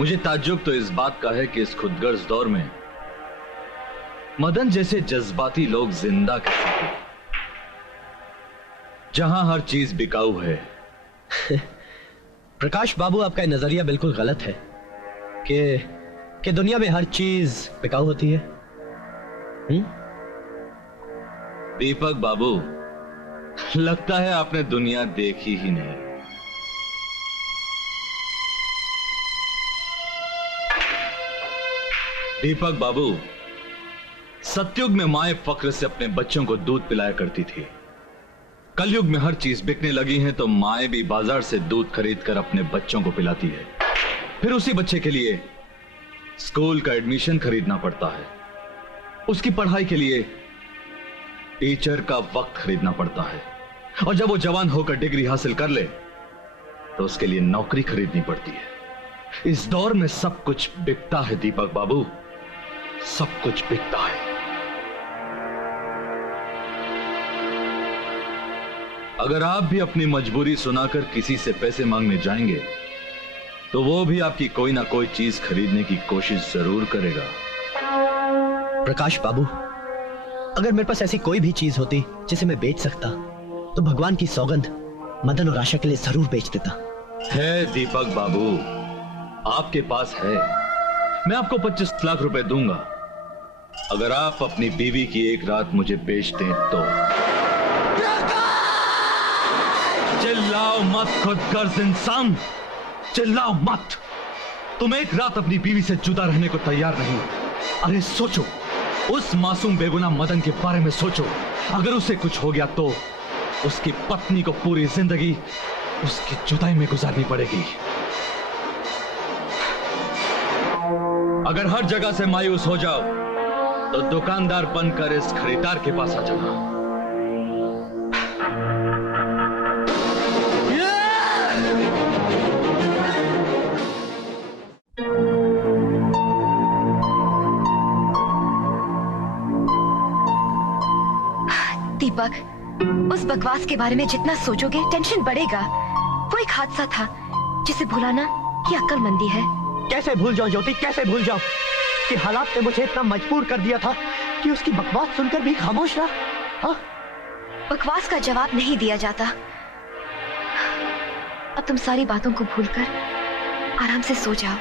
मुझे ताज्जुब तो इस बात का है कि इस खुदगर्ज दौर में मदन जैसे जज्बाती लोग जिंदा कैसे हैं, जहां हर चीज बिकाऊ है। प्रकाश बाबू, आपका नजरिया बिल्कुल गलत है कि दुनिया में हर चीज बिकाऊ होती है। दीपक बाबू, लगता है आपने दुनिया देखी ही नहीं। दीपक बाबू, सतयुग में माए फक्र से अपने बच्चों को दूध पिलाया करती थी। कलयुग में हर चीज बिकने लगी है तो माए भी बाजार से दूध खरीदकर अपने बच्चों को पिलाती है। फिर उसी बच्चे के लिए स्कूल का एडमिशन खरीदना पड़ता है, उसकी पढ़ाई के लिए टीचर का वक्त खरीदना पड़ता है, और जब वो जवान होकर डिग्री हासिल कर ले तो उसके लिए नौकरी खरीदनी पड़ती है। इस दौर में सब कुछ बिकता है दीपक बाबू, सब कुछ बिकता है। अगर आप भी अपनी मजबूरी सुनाकर किसी से पैसे मांगने जाएंगे तो वो भी आपकी कोई ना कोई चीज खरीदने की कोशिश जरूर करेगा। प्रकाश बाबू, अगर मेरे पास ऐसी कोई भी चीज होती जिसे मैं बेच सकता तो भगवान की सौगंध मदन और आशा के लिए जरूर बेच देता। है दीपक बाबू, आपके पास है। मैं आपको 25 लाख रुपए दूंगा अगर आप अपनी बीवी की एक रात मुझे बेच दें तो। चिल्लाओ मत खुदगर्ज इंसान, चिल्लाओ मत। तुम एक रात अपनी बीवी से जुदा रहने को तैयार नहीं। अरे सोचो, उस मासूम बेगुनाह मदन के बारे में सोचो। अगर उसे कुछ हो गया तो उसकी पत्नी को पूरी जिंदगी उसकी जुदाई में गुजारनी पड़ेगी। अगर हर जगह से मायूस हो जाओ तो दुकानदार बनकर इस खरीदार के पास आ जाना। दीपक, उस बकवास के बारे में जितना सोचोगे टेंशन बढ़ेगा। वो एक हादसा था जिसे भुलाना ये अक्लमंदी है। कैसे भूल जाऊं ज्योति, कैसे भूल जाऊं कि हालात ने मुझे इतना मजबूर कर दिया था कि उसकी बकवास सुनकर भी खामोश रहा। हाँ? बकवास का जवाब नहीं दिया जाता। अब तुम सारी बातों को भूलकर आराम से सो जाओ।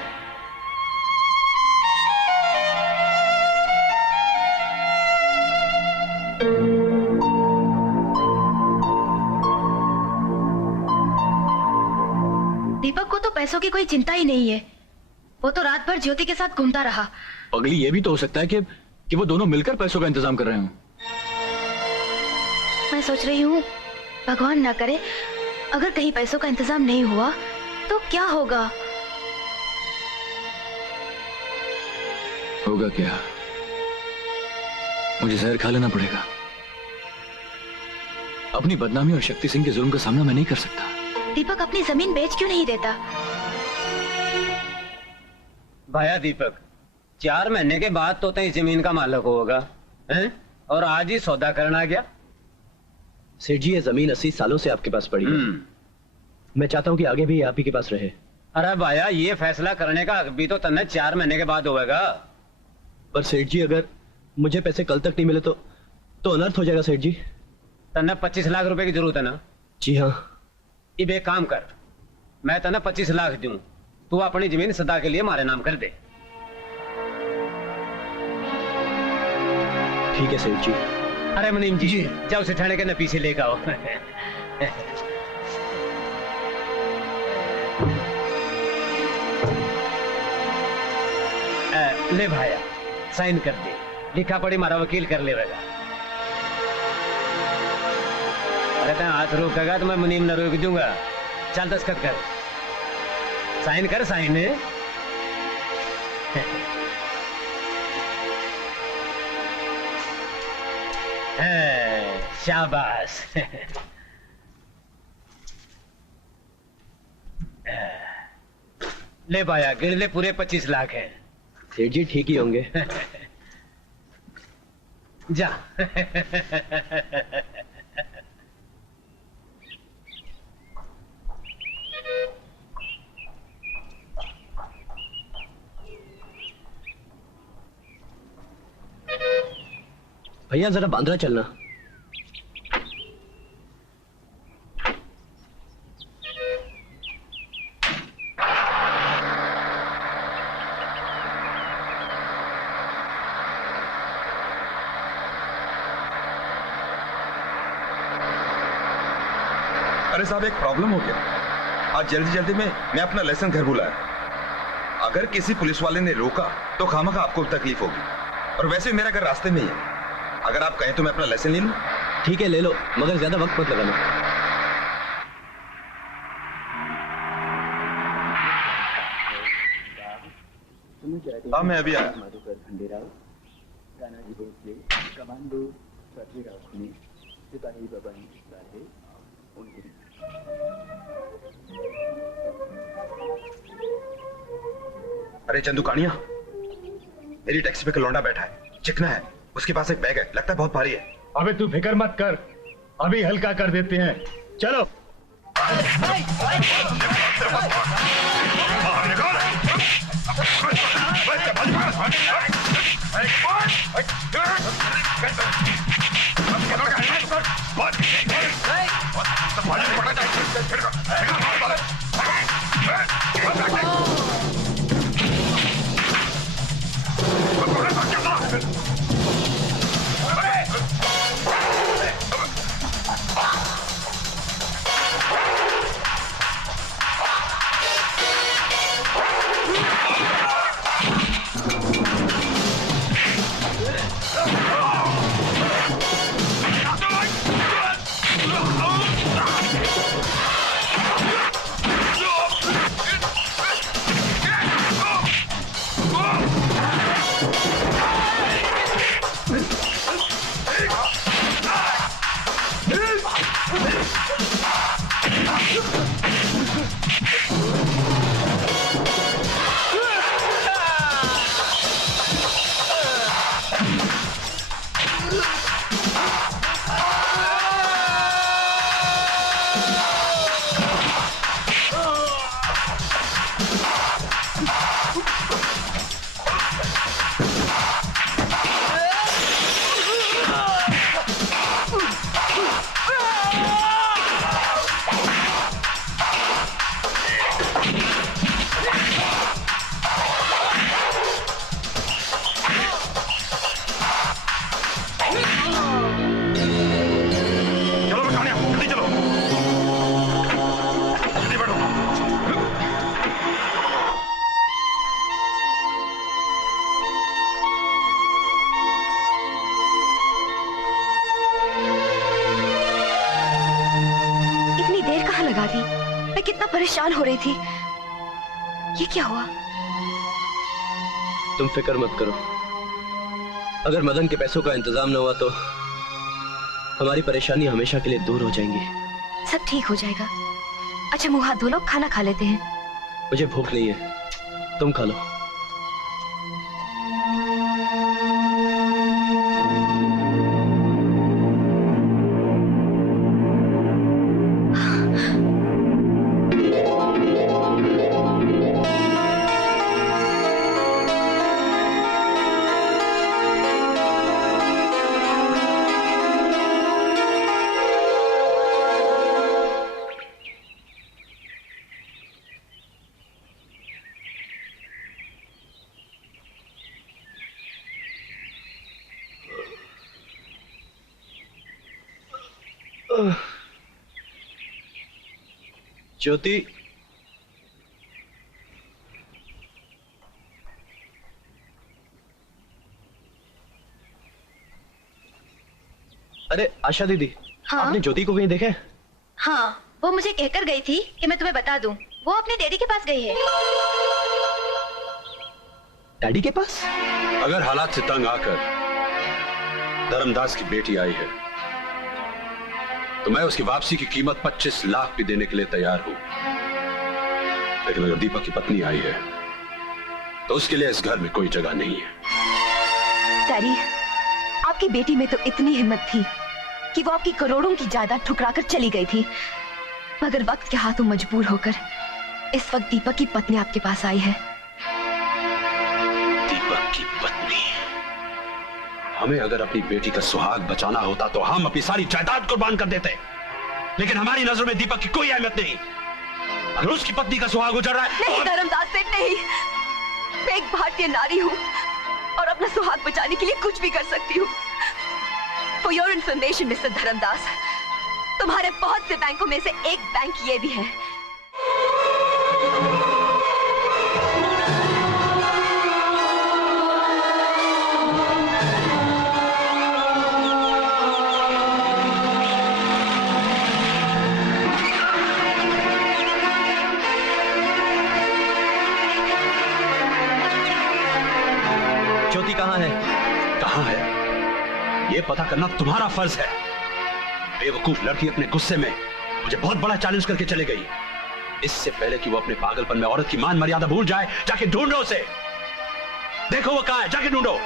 दीपक को तो पैसों की कोई चिंता ही नहीं है। वो तो रात भर ज्योति के साथ घूमता रहा। पगली, ये भी तो हो सकता है कि वो दोनों मिलकर पैसों का इंतजाम कर रहे हों। मैं सोच रही हूँ, भगवान ना करे अगर कहीं पैसों का इंतजाम नहीं हुआ तो क्या होगा? होगा क्या? मुझे जहर खा लेना पड़ेगा। अपनी बदनामी और शक्ति सिंह के जुल्म का सामना मैं नहीं कर सकता। दीपक अपनी जमीन बेच क्यों नहीं देता? भाया दीपक, 4 महीने के बाद तो इस जमीन का मालिक होगा, हैं? और आज ही सौदा करना गया। सेठ जी, ये जमीन 80 सालों से आपके पास पड़ी है। मैं चाहता हूँ कि आगे भी आप ही के पास रहे। अरे भाया, ये फैसला करने का हक भी तो तन्ने 4 महीने के बाद होगा। पर सेठ जी, अगर मुझे पैसे कल तक नहीं मिले तो अनर्थ हो जाएगा सेठ जी। तन्ने 25 लाख रुपए की जरूरत है ना? जी हाँ। अब एक काम कर, मैं तन्ने 25 लाख दूं, तू अपनी जमीन सदा के लिए हमारे नाम कर दे। ठीक है सेठ जी। अरे मुनीम जी, जाओ उसे ठाणे के न पीछे लेकर आओ। ले भाया, साइन कर दे। लिखा पड़ी हमारा वकील कर लेगा। अरे तो हाथ रोकेगा तो मैं मुनीम न रोक दूंगा। चल दस्तखत कर, साइन कर, साइन है। शाबाश। ले पाया, गिर ले, पूरे 25 लाख है। सेठ जी ठीक ही होंगे। जा। भैया जरा बांद्रा चलना। अरे साहब, एक प्रॉब्लम हो गया। आज जल्दी जल्दी में मैं अपना लाइसेंस घर भुलाया। अगर किसी पुलिस वाले ने रोका तो खामखा आपको तकलीफ होगी, और वैसे मेरा घर रास्ते में ही है। अगर आप कहें तो मैं अपना लाइसेंस ले लूं? ठीक है, ले लो, मगर ज्यादा वक्त मत लगाना। हाँ, मैं अभी आया। अरे चंदू कानिया, मेरी टैक्सी पे एक लौंडा बैठा है, चिकना है, उसके पास एक बैग है, लगता है बहुत भारी है। अबे तू फिक्र मत कर, अभी हल्का कर देते हैं। चलो। देर कहाँ लगा दी? मैं कितना परेशान हो रही थी। ये क्या हुआ? तुम फिक्र मत करो, अगर मदन के पैसों का इंतजाम न हुआ तो हमारी परेशानी हमेशा के लिए दूर हो जाएंगी। सब ठीक हो जाएगा। अच्छा मुंह हाथ धो लो, खाना खा लेते हैं। मुझे भूख नहीं है, तुम खा लो। ज्योति, अरे आशा दीदी, हाँ? आपने ज्योति को कहीं देखा है? हाँ, वो मुझे कहकर गई थी कि मैं तुम्हें बता दूं। वो अपने डैडी के पास गई है। डैडी के पास? अगर हालात से तंग आकर धर्मदास की बेटी आई है तो मैं उसकी वापसी की कीमत 25 लाख भी देने के लिए तैयार हूं। लेकिन अगर दीपक की पत्नी आई है तो उसके लिए इस घर में कोई जगह नहीं है। डैडी, आपकी बेटी में तो इतनी हिम्मत थी कि वो आपकी करोड़ों की जायदाद ठुकराकर चली गई थी, मगर वक्त के हाथों मजबूर होकर इस वक्त दीपक की पत्नी आपके पास आई है। दीपक की पत्नी? हमें अगर अपनी बेटी का सुहाग बचाना होता तो हम अपनी सारी जायदाद कुर्बान कर देते, लेकिन हमारी नजरों में दीपक की कोई अहमियत नहीं। अगर उसकी पत्नी का सुहाग उजड़ रहा है नहीं तो धर्मदास सेठ, नहीं। मैं एक भारतीय नारी हूँ और अपना सुहाग बचाने के लिए कुछ भी कर सकती हूँ। For your information, mister Dharmdas, तुम्हारे बहुत से बैंकों में से एक बैंक ये भी है। ज्योति कहाँ है? कहाँ है ये पता करना तुम्हारा फर्ज है। बेवकूफ लड़की अपने गुस्से में मुझे बहुत बड़ा चैलेंज करके चले गई। इससे पहले कि वो अपने पागलपन में औरत की मान मर्यादा भूल जाए, जाके ढूंढो उसे। देखो वो कहाँ है, जाके ढूंढो।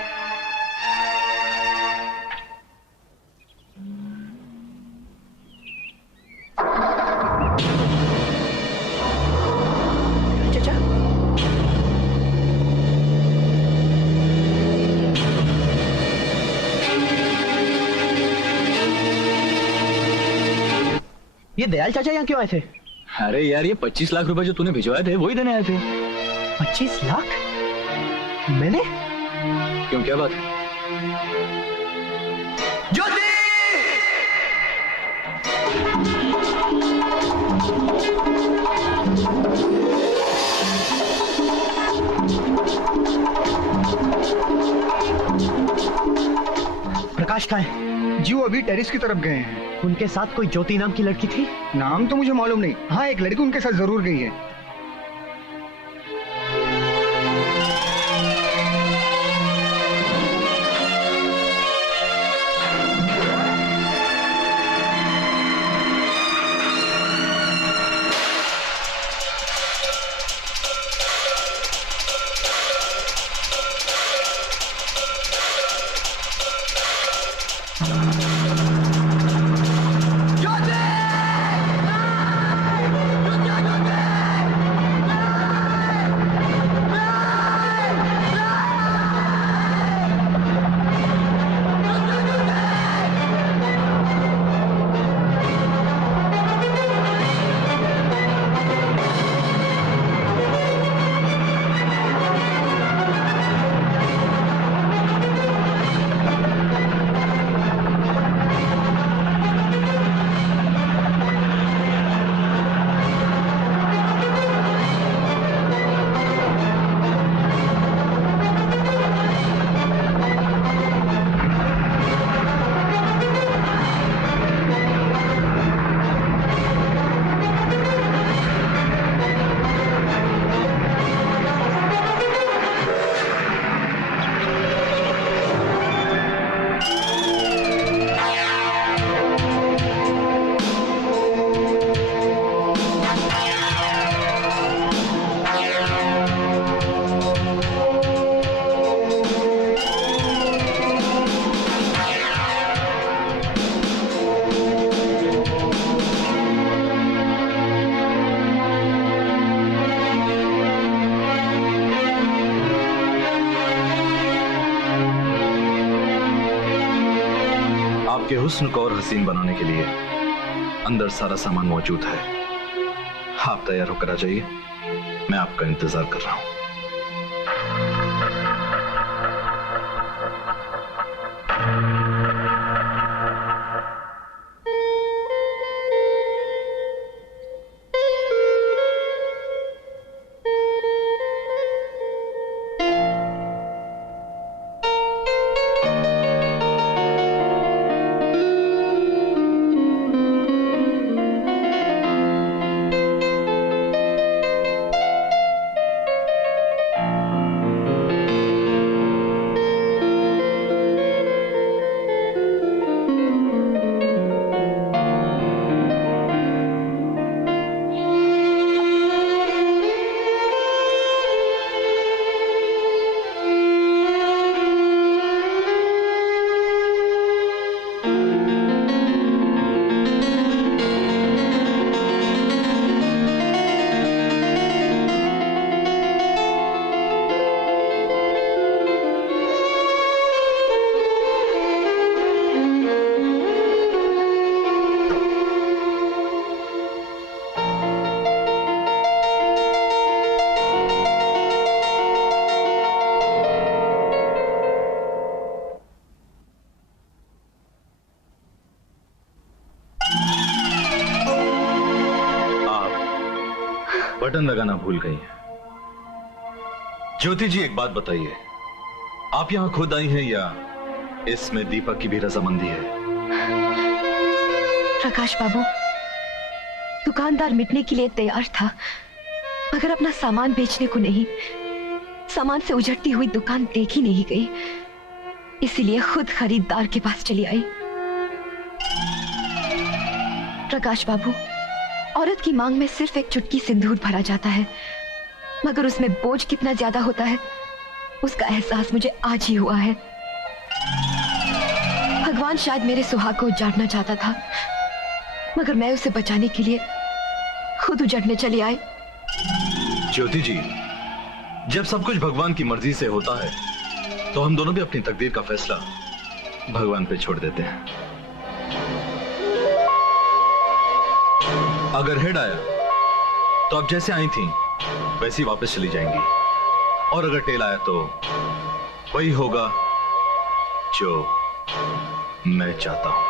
ये दयाल चाचा यहाँ क्यों आए थे? अरे यार, ये 25 लाख रुपए जो तूने भिजवाए थे वही देने आए थे। 25 लाख? मैंने? क्यों, क्या बात? ज्योति! प्रकाश कहाँ है? जी वो अभी टेरिस की तरफ गए हैं। उनके साथ कोई ज्योति नाम की लड़की थी? नाम तो मुझे मालूम नहीं। हाँ, एक लड़की उनके साथ जरूर गई है। आपके हुस्न को और हसीन बनाने के लिए अंदर सारा सामान मौजूद है। आप तैयार होकर आ जाइए, मैं आपका इंतजार कर रहा हूं। बटन लगाना भूल गई हैं। ज्योति जी, एक बात बताइए, आप यहां खुद आई हैं या इसमें दीपक की भी रजामंदी है? प्रकाश बाबू, दुकानदार मिटने के लिए तैयार था, मगर अपना सामान बेचने को नहीं, सामान से उजड़ती हुई दुकान देखी नहीं गई, इसीलिए खुद खरीदार के पास चली आई। प्रकाश बाबू, औरत की मांग में सिर्फ एक चुटकी सिंदूर भरा जाता है, मगर उसमें बोझ कितना ज्यादा होता है उसका एहसास मुझे आज ही हुआ है। भगवान शायद मेरे सुहाग को उजाड़ना चाहता था, मगर मैं उसे बचाने के लिए खुद उजड़ने चली आई। ज्योति जी, जब सब कुछ भगवान की मर्जी से होता है तो हम दोनों भी अपनी तकदीर का फैसला भगवान पे छोड़ देते हैं। अगर हेड आया तो आप जैसे आई थी वैसी वापस चली जाएंगी, और अगर टेल आया तो वही होगा जो मैं चाहता हूं।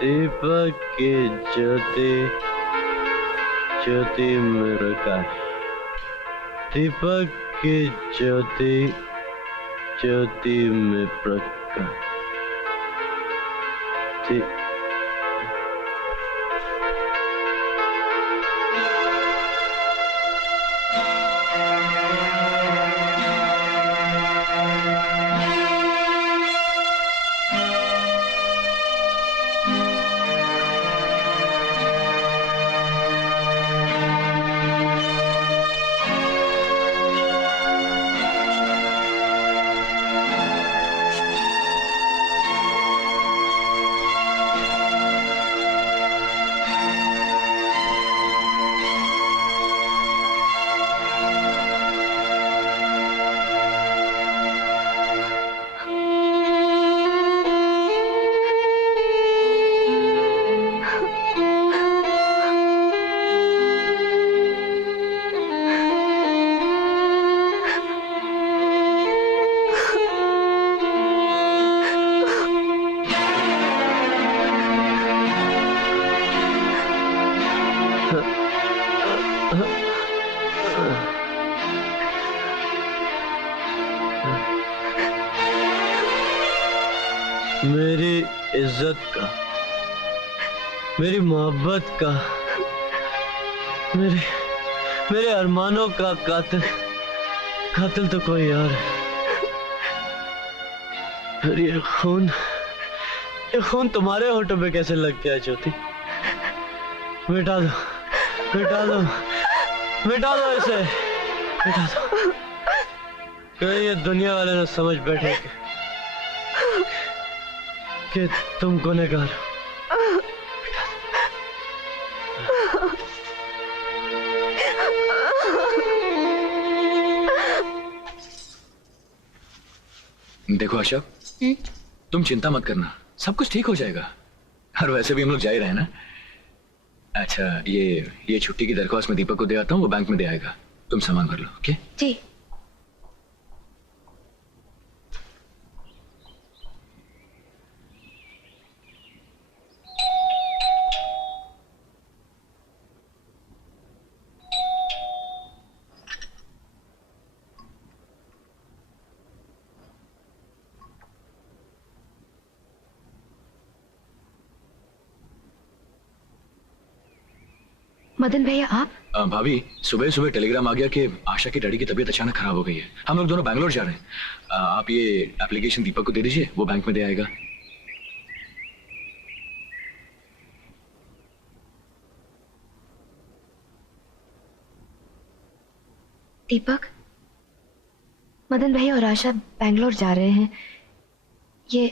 दीपक की ज्योति, ज्योति में प्रकाश। दीपक की ज्योति, ज्योति में प्रकाश। मेरी इज्जत का, मेरी मोहब्बत का, मेरे अरमानों का कातिल तो कोई और है। और ये खून तुम्हारे होठों पे कैसे लग गया ज्योति? मिटा दो, मिटा दो, मिटा दो इसे, मिटा दो। कहीं ये दुनिया वाले ना समझ बैठे कि तुम गुनहगार हो। देखो अशोक, तुम चिंता मत करना, सब कुछ ठीक हो जाएगा। और वैसे भी हम लोग जा ही रहे हैं ना। अच्छा, ये छुट्टी की दरख्वास्त मैं दीपक को दे आता हूँ, वो बैंक में दे आएगा। तुम सामान भर लो। ओके जी। मदन भैया आप? भाभी, सुबह सुबह टेलीग्राम आ गया कि आशा की डैडी की तबीयत अचानक खराब हो गई है। हम लोग दोनों बैंगलोर जा रहे हैं। आप ये एप्लीकेशन दीपक को दे दीजिए, वो बैंक में दे आएगा। दीपक, मदन भैया और आशा बैंगलोर जा रहे हैं। ये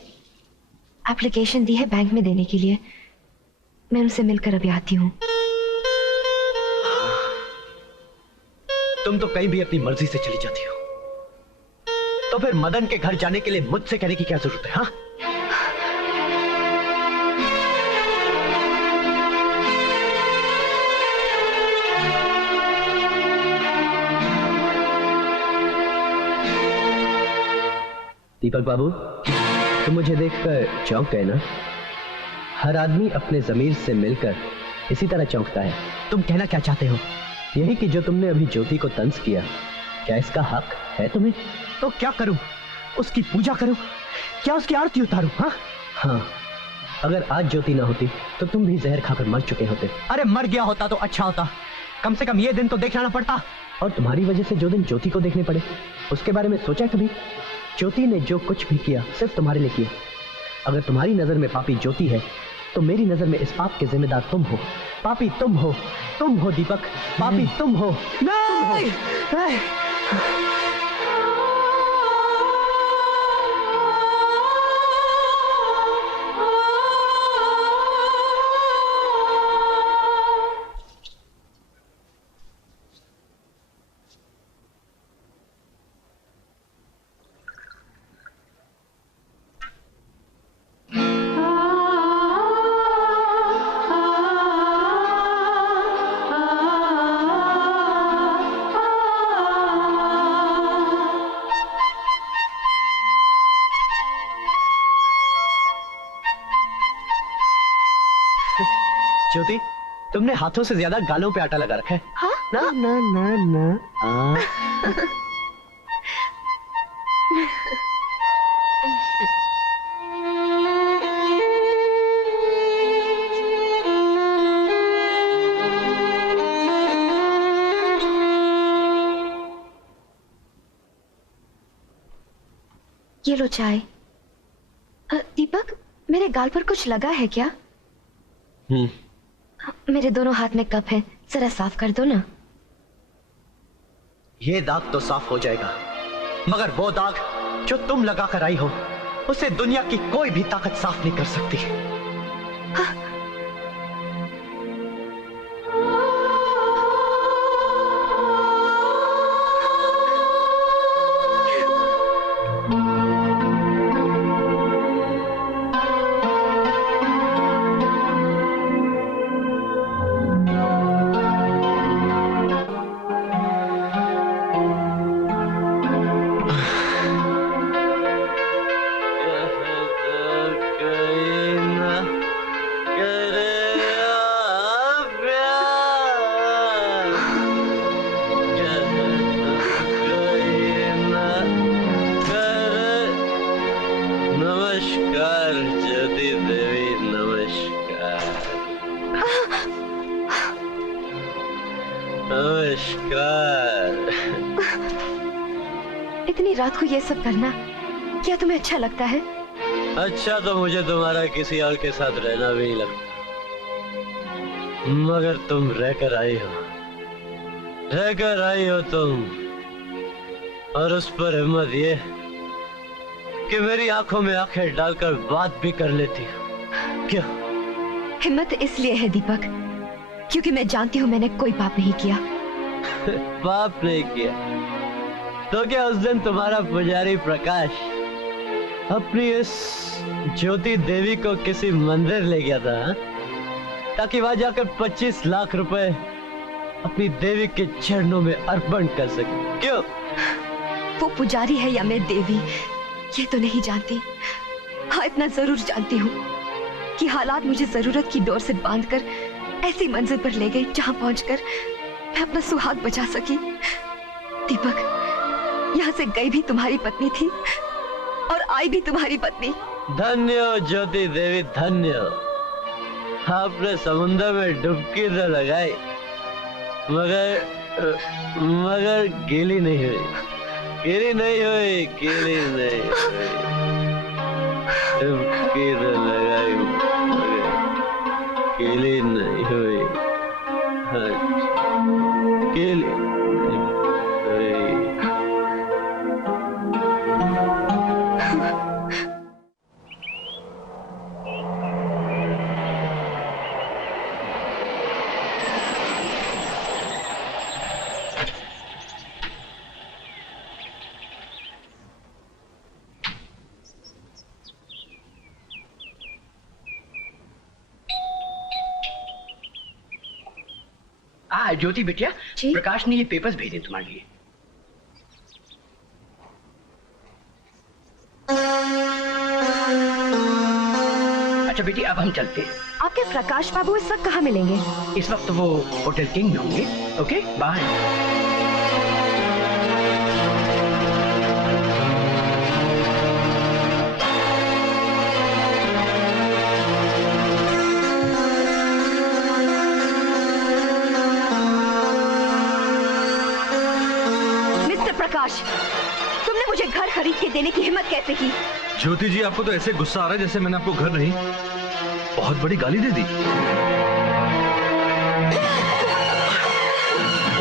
एप्लीकेशन दी है बैंक में देने के लिए। मैं उनसे मिलकर अभी आती हूँ। तुम तो कहीं भी अपनी मर्जी से चली जाती हो, तो फिर मदन के घर जाने के लिए मुझसे कहने की क्या जरूरत है? हाँ, दीपक बाबू, तुम मुझे देखकर चौंक गए ना? हर आदमी अपने जमीर से मिलकर इसी तरह चौंकता है। तुम कहना क्या चाहते हो? यही कि जो तुमने अभी ज्योति को तंज किया, क्या इसका हक है तुम्हें? तो क्या करूं? उसकी पूजा करूं? क्या उसकी आरती उतारूं? हाँ, अगर आज ज्योति ना होती तो तुम भी जहर खाकर मर चुके होते। अरे मर गया होता तो अच्छा होता, कम से कम ये दिन तो देखना ना पड़ता। और तुम्हारी वजह से जो दिन ज्योति को देखने पड़े, उसके बारे में सोचा कभी? ज्योति ने जो कुछ भी किया सिर्फ तुम्हारे लिए किया। अगर तुम्हारी नजर में पापी ज्योति है, तो मेरी नजर में इस पाप के जिम्मेदार तुम हो। पापी तुम हो दीपक, पापी तुम हो। नहीं, नहीं। ज्योति, तुमने हाथों से ज्यादा गालों पे आटा लगा रखा है। हाँ? ना ना ना ना। ये लो चाय। दीपक, मेरे गाल पर कुछ लगा है क्या? मेरे दोनों हाथ में कप है, जरा साफ कर दो ना। ये दाग तो साफ हो जाएगा, मगर वो दाग जो तुम लगा कर आई हो, उसे दुनिया की कोई भी ताकत साफ नहीं कर सकती। हाँ। इतनी रात को ये सब करना क्या तुम्हें अच्छा लगता है? अच्छा तो मुझे तुम्हारा किसी और के साथ रहना भी नहीं लगता, मगर तुम रहकर आई हो तुम, और उस पर हिम्मत ये कि मेरी आंखों में आंखें डालकर बात भी कर लेती हो। क्यों? हिम्मत इसलिए है दीपक क्योंकि मैं जानती हूँ मैंने कोई पाप नहीं किया। पाप नहीं किया तो क्या उस दिन तुम्हारा पुजारी प्रकाश अपनी इस ज्योति देवी को किसी मंदिर ले गया था, हा? ताकि वहां जाकर 25 लाख रुपए अपनी देवी के चरणों में अर्पण कर सके। क्यों? वो पुजारी है या मैं देवी ये तो नहीं जानती। हाँ इतना जरूर जानती हूँ कि हालात मुझे जरूरत की डोर से बांधकर ऐसी मंजिल पर ले गई जहाँ पहुंचकर मैं अपना सुहाग बचा सकी। दीपक, यहाँ से गई भी तुम्हारी पत्नी थी और आई भी तुम्हारी पत्नी। धन्य हो ज्योति देवी, धन्य हो। आपने समुद्र में डुबकी तो लगाई मगर गीली नहीं हुई, गीली नहीं हुई, गीली नहीं हुई। डुबकी तो लगाई मगर गीली नहीं हुई। हाँ, गीली नहीं हुई। ज्योति बिटिया, प्रकाश ने ये पेपर्स भेजे तुम्हारे लिए। अच्छा बेटी, अब हम चलते हैं। आपके प्रकाश बाबू इस वक्त कहाँ मिलेंगे? इस वक्त वो होटल किंग में होंगे। Okay, bye. तुमने मुझे घर खरीद के देने की हिम्मत कैसे की? ज्योति जी, आपको तो ऐसे गुस्सा आ रहा है जैसे मैंने आपको घर नहीं बहुत बड़ी गाली दे दी।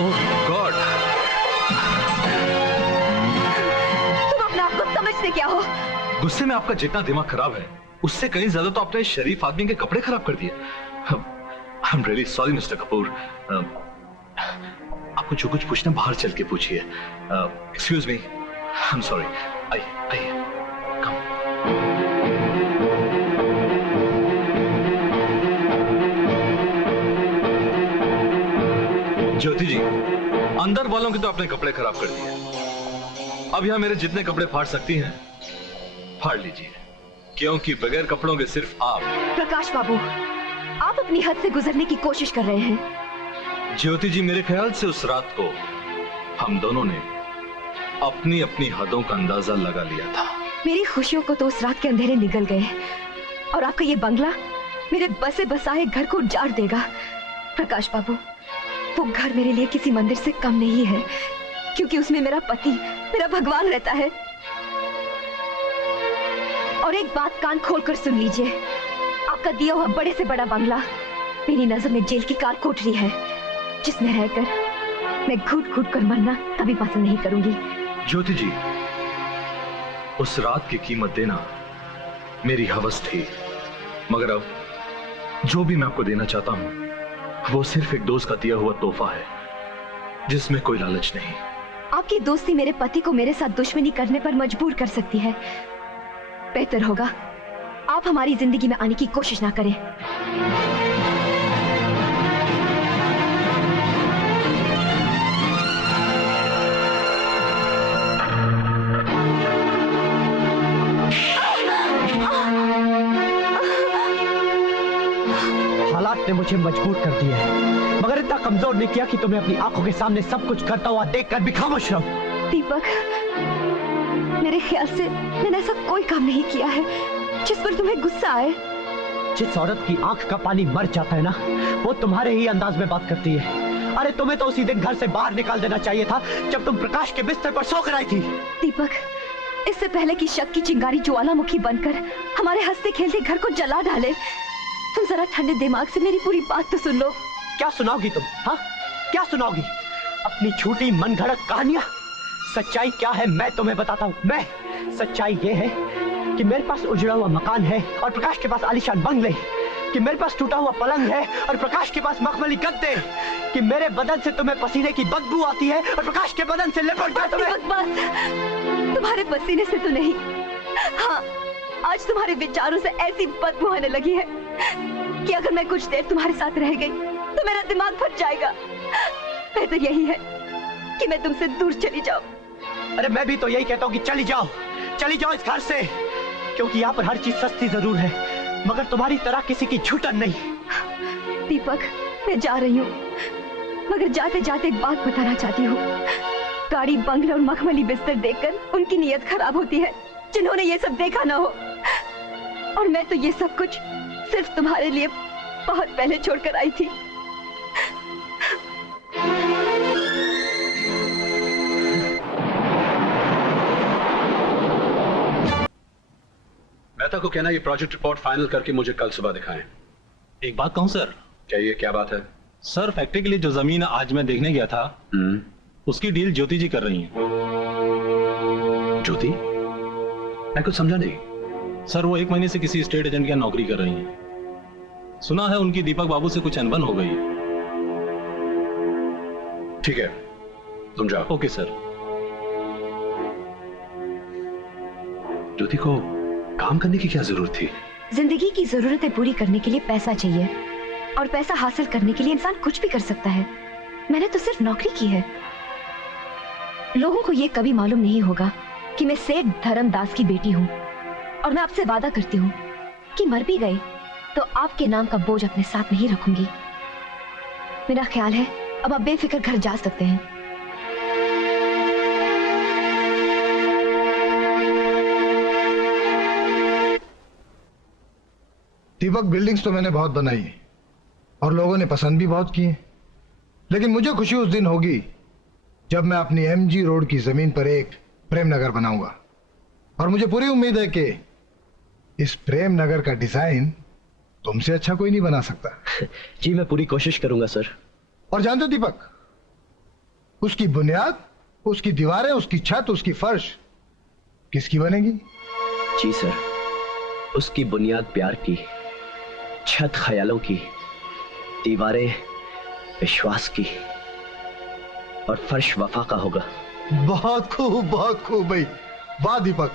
ओह गॉड! तुम अपने आप को समझते क्या हो? गुस्से में आपका जितना दिमाग खराब है उससे कहीं ज्यादा तो आपने शरीफ आदमी के कपड़े खराब कर दिए। I am really sorry mister Kapoor. आपको जो कुछ पूछना बाहर चल के पूछिए। Excuse me, I am sorry. आइए, कम। ज्योति जी, अंदर वालों के तो आपने कपड़े खराब कर दिए। अब यहां मेरे जितने कपड़े फाड़ सकती हैं फाड़ लीजिए, क्योंकि बगैर कपड़ों के सिर्फ आप। प्रकाश बाबू, आप अपनी हद से गुजरने की कोशिश कर रहे हैं। ज्योति जी, मेरे ख्याल से उस रात को हम दोनों ने अपनी अपनी हदों का अंदाजा लगा लिया था। मेरी खुशियों को तो उस रात के अंधेरे निगल गए और आपका ये बंगला मेरे बसे बसाए घर को उजाड़ देगा। प्रकाश बाबू, वो घर मेरे लिए किसी मंदिर से कम नहीं है, क्योंकि उसमें मेरा पति, मेरा भगवान रहता है। और एक बात कान खोलकर सुन लीजिए, आपका दिया हुआ बड़े से बड़ा बंगला मेरी नजर में जेल की कार कोठरी है, जिसमें रहकर मैं घुट घुट कर मरना कभी पसंद नहीं करूंगी। ज्योति जी, उस रात की कीमत देना मेरी हवस थी, मगर अब जो भी मैं आपको देना चाहता हूं वो सिर्फ एक दोस्त का दिया हुआ तोहफा है, जिसमें कोई लालच नहीं। आपकी दोस्ती मेरे पति को मेरे साथ दुश्मनी करने पर मजबूर कर सकती है। बेहतर होगा आप हमारी जिंदगी में आने की कोशिश ना करें। हालात ने मुझे मजबूर कर दिया है, मगर इतना कमजोर नहीं किया कि तुम्हें अपनी आंखों के सामने सब कुछ करता हुआ देखकर भी खामोश रहो। दीपक, मेरे ख्याल से मैंने ऐसा कोई काम नहीं किया है जिस पर तुम्हें गुस्सा आए। जिस औरत की आंख का पानी मर जाता है ना, वो तुम्हारे ही अंदाज में बात करती है। अरे तुम्हें तो उसी दिन घर से बाहर निकाल देना चाहिए था जब तुम प्रकाश के बिस्तर पर सोकर आई थी। दीपक, इससे पहले कि शक की चिंगारी ज्वालामुखी बनकर हमारे हंसते खेलते घर को जला डाले, तुम जरा ठंडे दिमाग से मेरी पूरी बात तो सुन लो। क्या सुनाओगी तुम? हाँ, क्या सुनाओगी? अपनी झूठी मनगढ़ंत कहानियां? सच्चाई क्या है मैं तुम्हें बताता हूँ। सच्चाई ये है कि मेरे पास उजड़ा हुआ मकान है और प्रकाश के पास आलीशान बंगले, कि मेरे पास टूटा हुआ पलंग है और प्रकाश के पास मखमली गद्दे, कि मेरे बदन से तुम्हें पसीने की बदबू आती है और प्रकाश के बदन से लिपट जाए तुम्हें। तुम्हारे पसीने से तो नहीं, हाँ आज तुम्हारे विचारों से ऐसी बदबू आने लगी है कि अगर मैं कुछ देर तुम्हारे साथ रह गई तो मेरा दिमाग फट जाएगा। बेहतर यही है कि मैं तुमसे दूर चली जाऊं। अरे मैं भी तो यही कहता हूँ कि चली जाओ इस घर से, क्योंकि यहाँ पर हर चीज सस्ती जरूर है मगर तुम्हारी तरह किसी की झूठन नहीं। दीपक मैं जा रही हूँ, मगर जाते जाते एक बात बताना चाहती हूँ। गाड़ी बंगले और मखमली बिस्तर देखकर उनकी नीयत खराब होती है जिन्होंने ये सब देखा ना हो, और मैं तो ये सब कुछ सिर्फ तुम्हारे लिए बहुत पहले छोड़कर आई थी। मेहता को कहना ये प्रोजेक्ट रिपोर्ट फाइनल करके मुझे कल सुबह दिखाएं। एक बात कहूं सर? कहिए, क्या बात है? सर फैक्ट्री के लिए जो जमीन आज मैं देखने गया था उसकी डील ज्योति जी कर रही हैं। ज्योति? मैं कुछ समझा नहीं। सर वो 1 महीने से किसी स्टेट एजेंट की नौकरी कर रही हैं। सुना है उनकी दीपक बाबू से कुछ अनबन हो गई है। ठीक है तुम जाओ। Okay sir. ज्योति को काम करने की क्या जरूरत थी? जिंदगी की जरूरतें पूरी करने के लिए पैसा चाहिए, और पैसा हासिल करने के लिए इंसान कुछ भी कर सकता है। मैंने तो सिर्फ नौकरी की है। लोगों को ये कभी मालूम नहीं होगा कि मैं सेठ धर्मदास की बेटी हूँ, और मैं आपसे वादा करती हूँ कि मर भी गई तो आपके नाम का बोझ अपने साथ नहीं रखूंगी। मेरा ख्याल है अब आप बेफिक्र घर जा सकते हैं। दीपक, बिल्डिंग्स तो मैंने बहुत बनाई है और लोगों ने पसंद भी बहुत की है, लेकिन मुझे खुशी उस दिन होगी जब मैं अपनी MG रोड की जमीन पर एक प्रेम नगर बनाऊंगा। और मुझे पूरी उम्मीद है कि इस प्रेम नगर का डिजाइन तुमसे अच्छा कोई नहीं बना सकता। जी मैं पूरी कोशिश करूंगा सर। और जानते हो दीपक, उसकी बुनियाद, उसकी दीवारें, उसकी छत, उसकी फर्श किसकी बनेगी? जी सर, उसकी बुनियाद प्यार की, छत ख्यालों की, दीवारें विश्वास की और फर्श वफा का होगा। बहुत खूब भाई, वाह दीपक,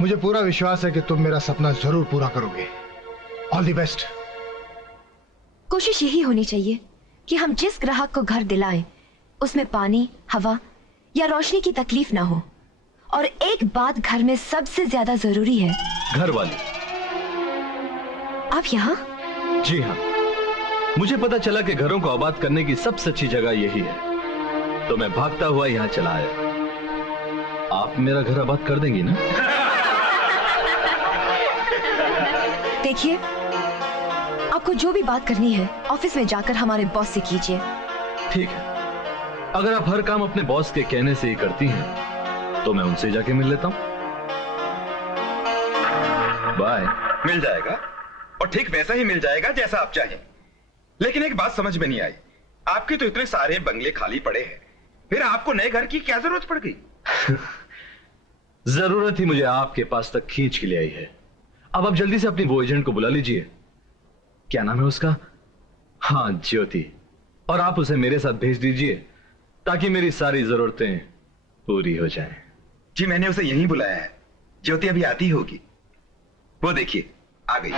मुझे पूरा विश्वास है कि तुम मेरा सपना जरूर पूरा करोगे। All the best. कोशिश यही होनी चाहिए कि हम जिस ग्राहक को घर दिलाएं उसमें पानी, हवा या रोशनी की तकलीफ ना हो। और एक बात घर में सबसे ज्यादा जरूरी है, घर वाली। आप यहाँ? जी हाँ, मुझे पता चला कि घरों को आबाद करने की सबसे अच्छी जगह यही है, तो मैं भागता हुआ यहाँ चला आया। आप मेरा घर आबाद कर देंगी ना? देखिए, आपको जो भी बात करनी है ऑफिस में जाकर हमारे बॉस से कीजिए। ठीक है, अगर आप हर काम अपने बॉस के कहने से ही करती हैं तो मैं उनसे जाके मिल लेता हूं। बाय। मिल जाएगा, और ठीक वैसा ही मिल जाएगा जैसा आप चाहें। लेकिन एक बात समझ में नहीं आई, आपके तो इतने सारे बंगले खाली पड़े हैं, फिर आपको नए घर की क्या जरूरत पड़ गई? जरूरत ही मुझे आपके पास तक खींच के ले आई है। अब आप जल्दी से अपनी वो एजेंट को बुला लीजिए, क्या नाम है उसका? हाँ, ज्योति। और आप उसे मेरे साथ भेज दीजिए ताकि मेरी सारी जरूरतें पूरी हो जाएं। जी मैंने उसे यहीं बुलाया है, ज्योति अभी आती होगी। वो देखिए आ गई।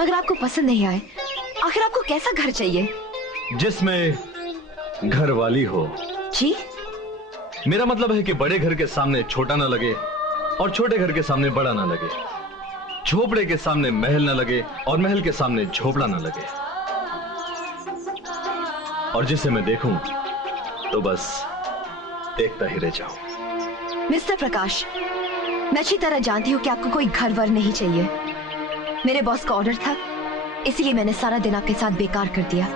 मगर आपको पसंद नहीं आए। आखिर आपको कैसा घर चाहिए? जिसमें घर वाली हो। जी? मेरा मतलब है कि बड़े घर के सामने छोटा ना लगे और छोटे घर के सामने बड़ा ना लगे, झोपड़े के सामने महल ना लगे और महल के सामने झोपड़ा ना लगे, और जिसे मैं देखूं तो बस देखता ही रह जाऊं। मिस्टर प्रकाश, मैं अच्छी तरह जानती हूँ कि आपको कोई घर वर नहीं चाहिए। मेरे बॉस का ऑर्डर था, इसलिए मैंने सारा दिन आपके साथ बेकार कर दिया।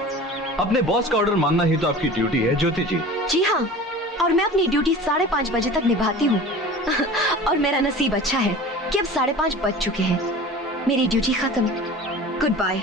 अपने बॉस का ऑर्डर मानना ही तो आपकी ड्यूटी है ज्योति जी। जी हाँ, और मैं अपनी ड्यूटी 5:30 बजे तक निभाती हूँ। और मेरा नसीब अच्छा है कि अब 5:30 बज चुके हैं। मेरी ड्यूटी खत्म। Goodbye.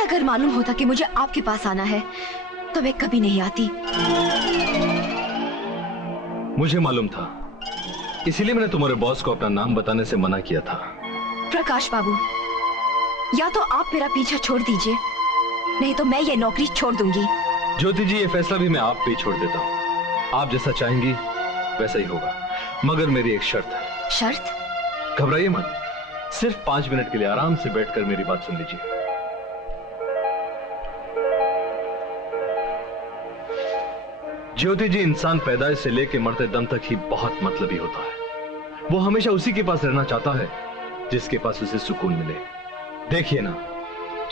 अगर मालूम होता कि मुझे आपके पास आना है तो मैं कभी नहीं आती। मुझे मालूम था, इसीलिए मैंने तुम्हारे बॉस को अपना नाम बताने से मना किया था। प्रकाश बाबू, या तो आप मेरा पीछा छोड़ दीजिए, नहीं तो मैं ये नौकरी छोड़ दूंगी। ज्योति जी, ये फैसला भी मैं आप पे ही छोड़ देता हूँ। आप जैसा चाहेंगी वैसा ही होगा, मगर मेरी एक शर्त है। शर्त? घबराइए मत, सिर्फ 5 मिनट के लिए आराम से बैठकर मेरी बात सुन लीजिए। ज्योति जी, इंसान पैदाइश से लेकर मरते दम तक ही बहुत मतलबी होता है। वो हमेशा उसी के पास रहना चाहता है जिसके पास उसे सुकून मिले। देखिए ना,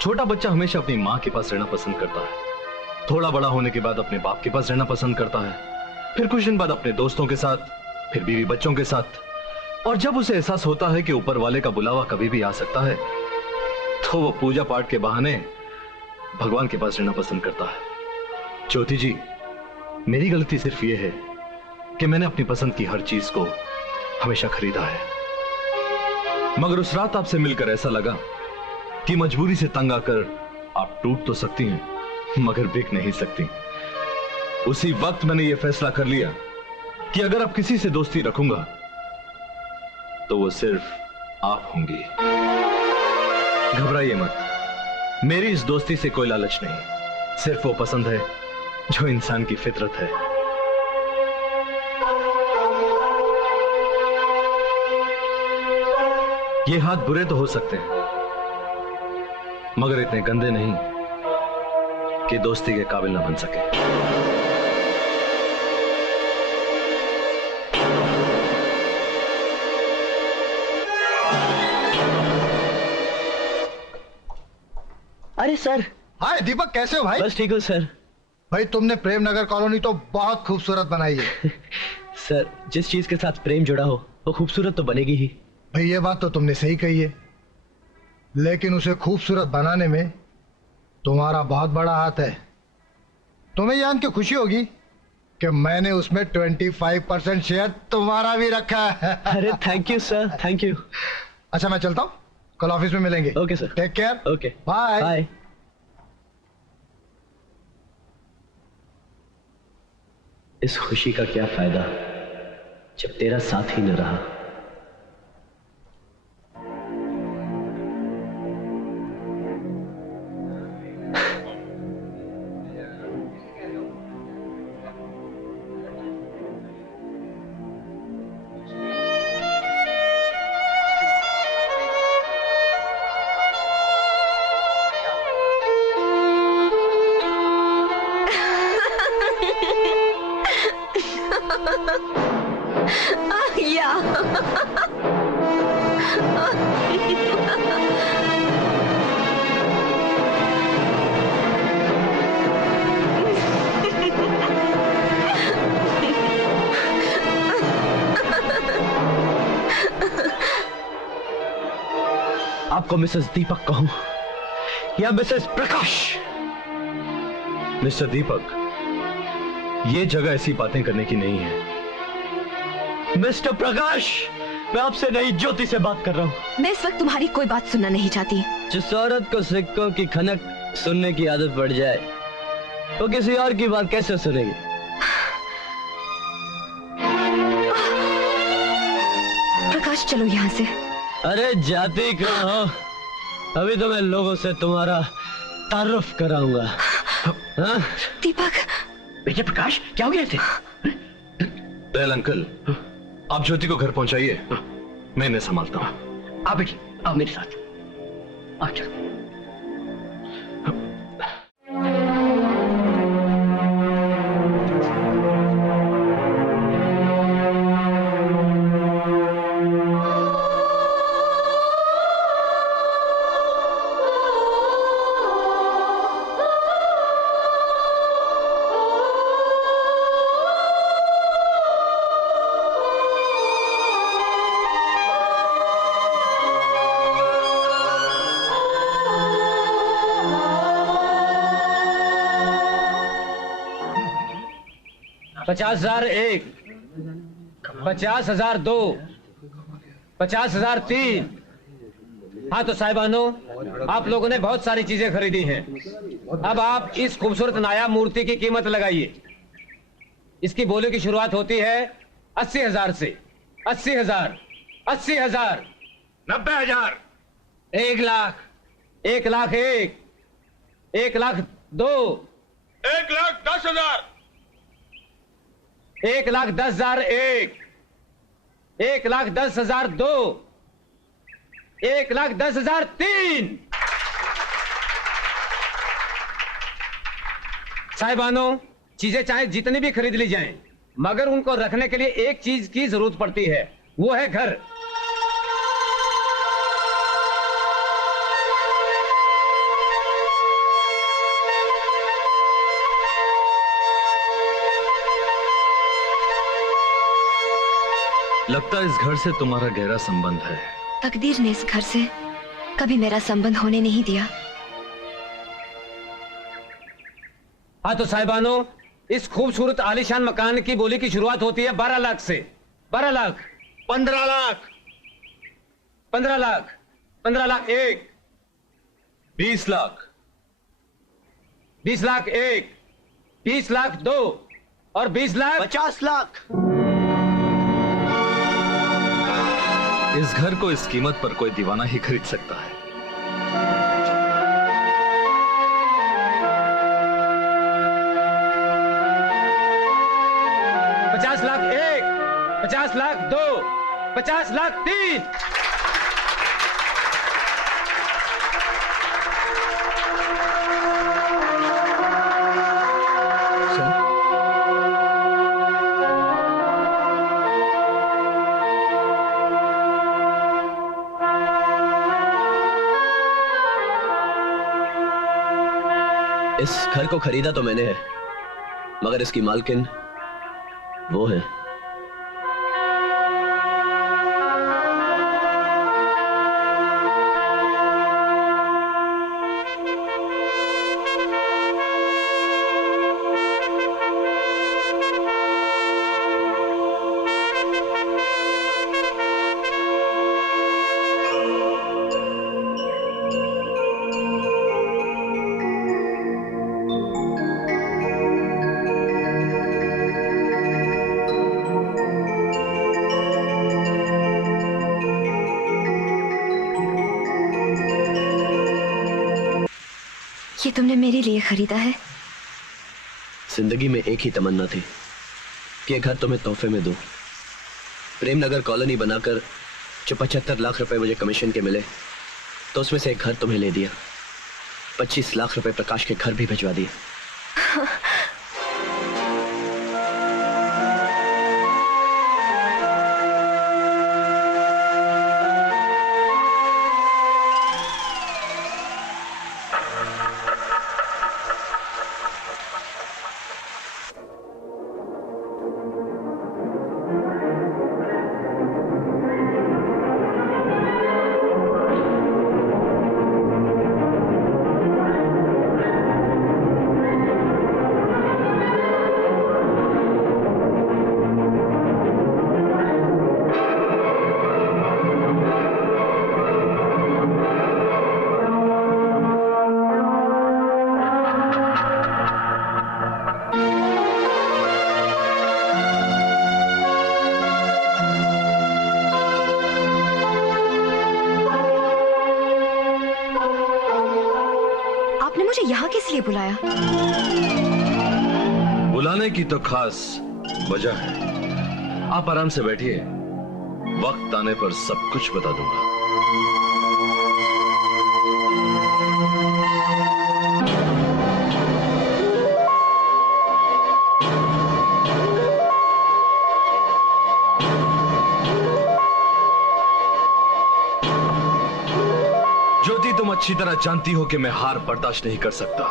छोटा बच्चा हमेशा अपनी माँ के पास रहना पसंद करता है, थोड़ा बड़ा होने के बाद अपने बाप के पास रहना पसंद करता है, फिर कुछ दिन बाद अपने दोस्तों के साथ, फिर बीवी बच्चों के साथ, और जब उसे एहसास होता है कि ऊपर वाले का बुलावा कभी भी आ सकता है तो वो पूजा पाठ के बहाने भगवान के पास रहना पसंद करता है। ज्योति जी, मेरी गलती सिर्फ ये है कि मैंने अपनी पसंद की हर चीज को हमेशा खरीदा है, मगर उस रात आपसे मिलकर ऐसा लगा कि मजबूरी से तंग आकर आप टूट तो सकती हैं मगर बिक नहीं सकती। उसी वक्त मैंने यह फैसला कर लिया कि अगर अब किसी से दोस्ती रखूंगा तो वो सिर्फ आप होंगी। घबराइए मत, मेरी इस दोस्ती से कोई लालच नहीं, सिर्फ वो पसंद है जो इंसान की फितरत है। ये हाथ बुरे तो हो सकते हैं मगर इतने गंदे नहीं कि दोस्ती के काबिल ना बन सके। अरे सर। हाय दीपक, कैसे हो भाई? बस ठीक हो सर। भाई तुमने प्रेम नगर कॉलोनी तो बहुत खूबसूरत बनाई है। सर, जिस चीज के साथ प्रेम जुड़ा हो वो खूबसूरत तो बनेगी ही। भाई ये बात तो तुमने सही कही है, लेकिन उसे खूबसूरत बनाने में तुम्हारा बहुत बड़ा हाथ है। तुम्हें जान के खुशी होगी कि मैंने उसमें 25% शेयर तुम्हारा भी रखा है। अरे thank you sir, thank you. अच्छा मैं चलता हूँ, कल ऑफिस में मिलेंगे। Okay sir. Take care. Okay bye bye. इस खुशी का क्या फायदा जब तेरा साथ ही न रहा। आपको मिसेस दीपक कहूं या मिसेस प्रकाश? मिस्टर दीपक, ये जगह ऐसी बातें करने की नहीं है। मिस्टर प्रकाश, मैं आपसे नहीं ज्योति से बात कर रहा हूं। मैं इस वक्त तुम्हारी कोई बात सुनना नहीं चाहती। जिस औरत को सिक्कों की खनक सुनने की आदत पड़ जाए, वो किसी और की बात कैसे सुनेगी? प्रकाश, चलो यहाँ से। अरे जाती क्यों हो? अभी तो मैं लोगों से तुम्हारा तारुफ कराऊंगा। हाँ? दीपक। बेटे प्रकाश, क्या हो गया इसे? दयाल अंकल, आप ज्योति को घर पहुंचाइए, मैं इन्हें संभालता हूं। आप बेटी, आओ मेरे साथ। आओ चलो। पचास 50,001, 50,002, 50,003। हाँ तो साहिबानो, आप लोगों ने बहुत सारी चीजें खरीदी हैं। अब आप इस खूबसूरत नायाब मूर्ति की कीमत लगाइए। इसकी बोली की शुरुआत होती है 80,000 से। 80,000, 80,000, 90,000, 1 लाख, 1,01,000, 1,02,000, 1,10,000, 1,10,001, 1,10,002, 1,10,003। साहिबानो, चीजें चाहे जितनी भी खरीद ली जाएं, मगर उनको रखने के लिए एक चीज की जरूरत पड़ती है, वो है घर। लगता है इस घर से तुम्हारा गहरा संबंध है। तकदीर ने इस घर से कभी मेरा संबंध होने नहीं दिया। हाँ तो साहिबानो, इस खूबसूरत आलीशान मकान की बोली की शुरुआत होती है 12 लाख से। 12 लाख, 15 लाख, 15 लाख, 15 लाख 1, 20 लाख, 20 लाख 1, 20 लाख 2 और 20 लाख 50 लाख। इस घर को इस कीमत पर कोई दीवाना ही खरीद सकता है। $50 लाख 1, 50 लाख 2, 50 लाख 3। इस घर को खरीदा तो मैंने है, मगर इसकी मालकिन वो है। ये तुमने मेरे लिए खरीदा है? जिंदगी में एक ही तमन्ना थी कि ये घर तुम्हें तोहफे में दूं। प्रेमनगर कॉलोनी बनाकर जो 75 लाख रुपए मुझे कमीशन के मिले, तो उसमें से एक घर तुम्हें ले दिया। 25 लाख रुपए प्रकाश के घर भी भिजवा दिए। मुझे यहाँ किस लिए बुलाया? बुलाने की तो खास वजह है। आप आराम से बैठिए, वक्त आने पर सब कुछ बता दूंगा। ज्योति, तुम अच्छी तरह जानती हो कि मैं हार बर्दाश्त नहीं कर सकता,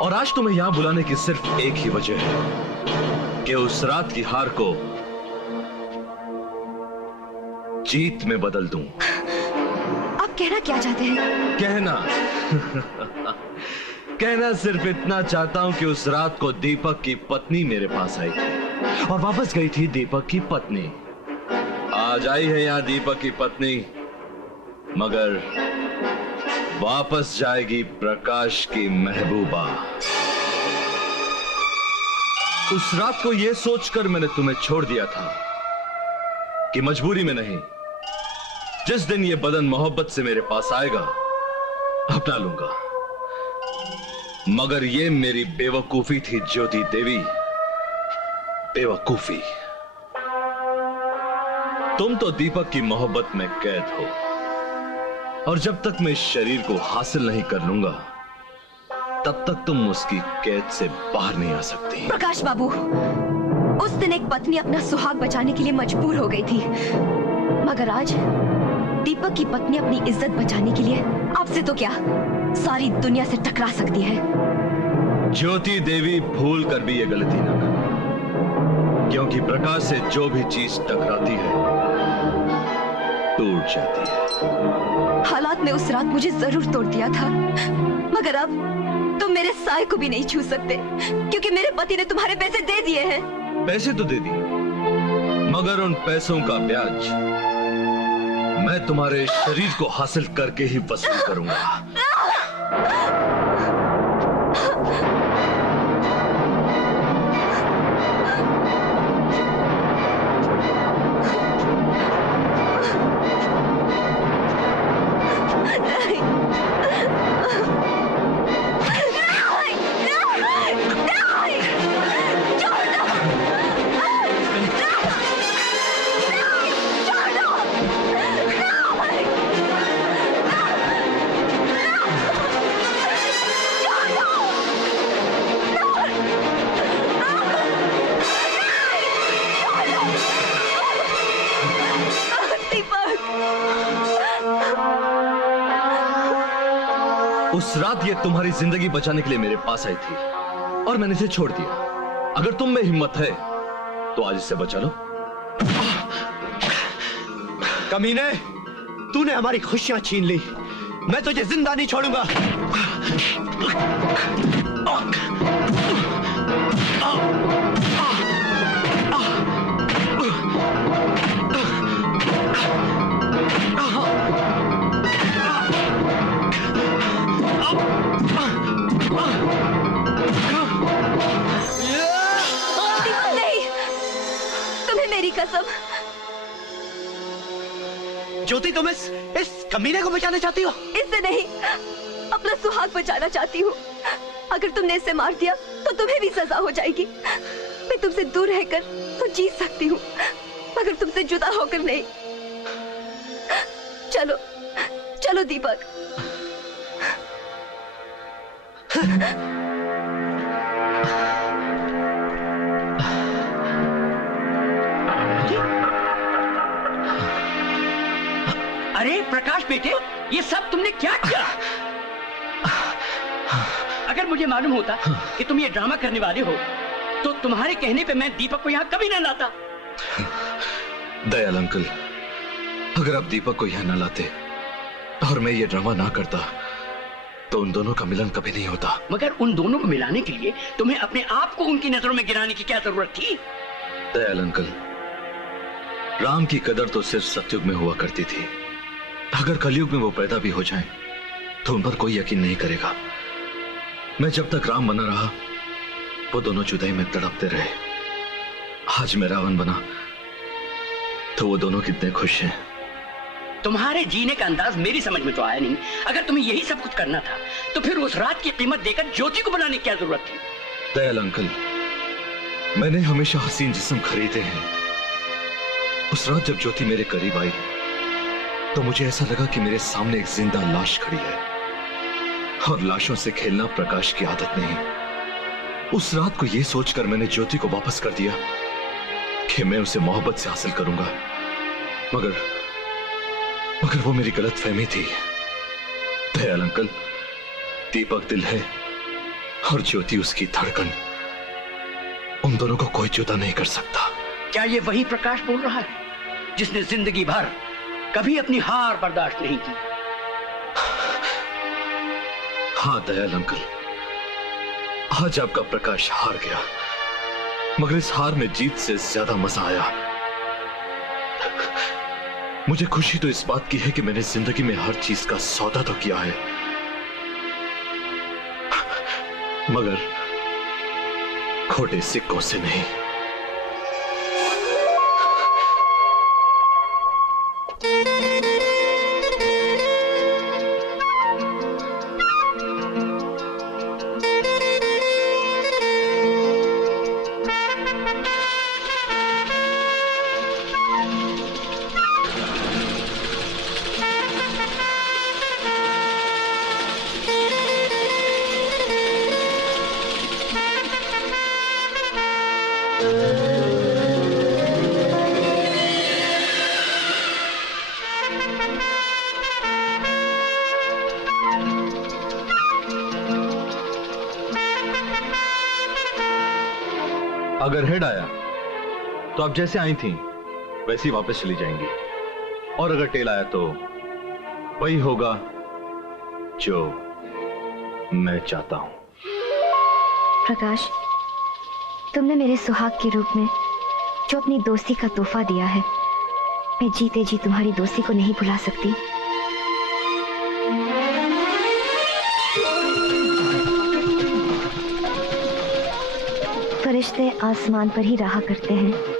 और आज तुम्हें यहां बुलाने की सिर्फ एक ही वजह है कि उस रात की हार को जीत में बदल दूं। आप कहना क्या चाहते हैं? कहना सिर्फ इतना चाहता हूं कि उस रात को दीपक की पत्नी मेरे पास आई थी और वापस गई थी दीपक की पत्नी। आज आई है यहां दीपक की पत्नी, मगर वापस जाएगी प्रकाश की महबूबा। उस रात को यह सोचकर मैंने तुम्हें छोड़ दिया था कि मजबूरी में नहीं, जिस दिन यह बदन मोहब्बत से मेरे पास आएगा अपना लूंगा। मगर यह मेरी बेवकूफी थी ज्योति देवी, बेवकूफी। तुम तो दीपक की मोहब्बत में कैद हो, और जब तक मैं इस शरीर को हासिल नहीं कर लूंगा तब तक तुम उसकी कैद से बाहर नहीं आ सकती। प्रकाश बाबू, उस दिन एक पत्नी अपना सुहाग बचाने के लिए मजबूर हो गई थी, मगर आज दीपक की पत्नी अपनी इज्जत बचाने के लिए आपसे तो क्या सारी दुनिया से टकरा सकती है। ज्योति देवी, भूल कर भी ये गलती ना कर, क्योंकि प्रकाश से जो भी चीज टकराती है टूट जाती है। हालात ने उस रात मुझे जरूर तोड़ दिया था, मगर अब तुम मेरे साए को भी नहीं छू सकते, क्योंकि मेरे पति ने तुम्हारे पैसे दे दिए हैं। पैसे तो दे दिए, मगर उन पैसों का ब्याज मैं तुम्हारे शरीर को हासिल करके ही वसूल करूंगा। उस रात ये तुम्हारी जिंदगी बचाने के लिए मेरे पास आई थी और मैंने इसे छोड़ दिया। अगर तुम में हिम्मत है तो आज इसे बचा लो। कमीने, तूने हमारी खुशियां छीन ली, मैं तुझे जिंदा नहीं छोड़ूंगा। कसम। ज्योति, तुम इस कमीने को बचाना चाहती हो? इससे नहीं, अपना सुहाग बचाना चाहती हूँ। अगर तुमने इसे मार दिया तो तुम्हें भी सजा हो जाएगी। मैं तुमसे दूर रहकर तो जी सकती हूँ, मगर तुमसे जुदा होकर नहीं। चलो चलो दीपक। अरे प्रकाश बेटे, ये सब तुमने क्या किया? अगर मुझे मालूम होता कि तुम ये ड्रामा करने वाले हो तो तुम्हारे कहने पे मैं दीपक को यहाँ कभी ना लाता। दयाल अंकल, अगर आप दीपक को यहाँ ना लाते और मैं ये ड्रामा ना करता तो उन दोनों का मिलन कभी नहीं होता। मगर उन दोनों को मिलाने के लिए तुम्हें अपने आप को उनकी नजरों में गिराने की क्या जरूरत थी? दयाल अंकल, राम की कदर तो सिर्फ सतयुग में हुआ करती थी। अगर कलयुग में वो पैदा भी हो जाएं, तो उन पर कोई यकीन नहीं करेगा। मैं जब तक राम बना रहा वो दोनों जुदाई में तड़पते रहे। आज मैं रावण बना तो वो दोनों कितने खुश हैं। तुम्हारे जीने का अंदाज मेरी समझ में तो आया नहीं। अगर तुम्हें यही सब कुछ करना था तो फिर उस रात की कीमत देकर ज्योति को बनाने की क्या जरूरत थी? दयाल अंकल, मैंने हमेशा हसीन जिस्म खरीदे हैं। उस रात जब ज्योति मेरे करीब आई तो मुझे ऐसा लगा कि मेरे सामने एक जिंदा लाश खड़ी है, और लाशों से खेलना प्रकाश की आदत नहीं। उस रात को यह सोचकर मैंने ज्योति को वापस कर दिया कि मैं उसे मोहब्बत से हासिल करूंगा, मगर वो मेरी गलतफहमी थी। दयाल अंकल, दीपक दिल है और ज्योति उसकी धड़कन, उन दोनों को कोई जुदा नहीं कर सकता। क्या ये वही प्रकाश बोल रहा है जिसने जिंदगी भर कभी अपनी हार बर्दाश्त नहीं की? हाँ दयाल अंकल, आज आपका प्रकाश हार गया, मगर इस हार में जीत से ज्यादा मजा आया। मुझे खुशी तो इस बात की है कि मैंने जिंदगी में हर चीज का सौदा तो किया है, मगर खोटे सिक्कों से नहीं। अगर हेड आया तो आप जैसे आई थी वैसे ही वापस चली जाएंगी, और अगर टेल आया तो वही होगा जो मैं चाहता हूं। प्रकाश, तुमने मेरे सुहाग के रूप में जो अपनी दोस्ती का तोहफा दिया है, मैं जीते जी तुम्हारी दोस्ती को नहीं भुला सकती। फरिश्ते आसमान पर ही रहा करते हैं,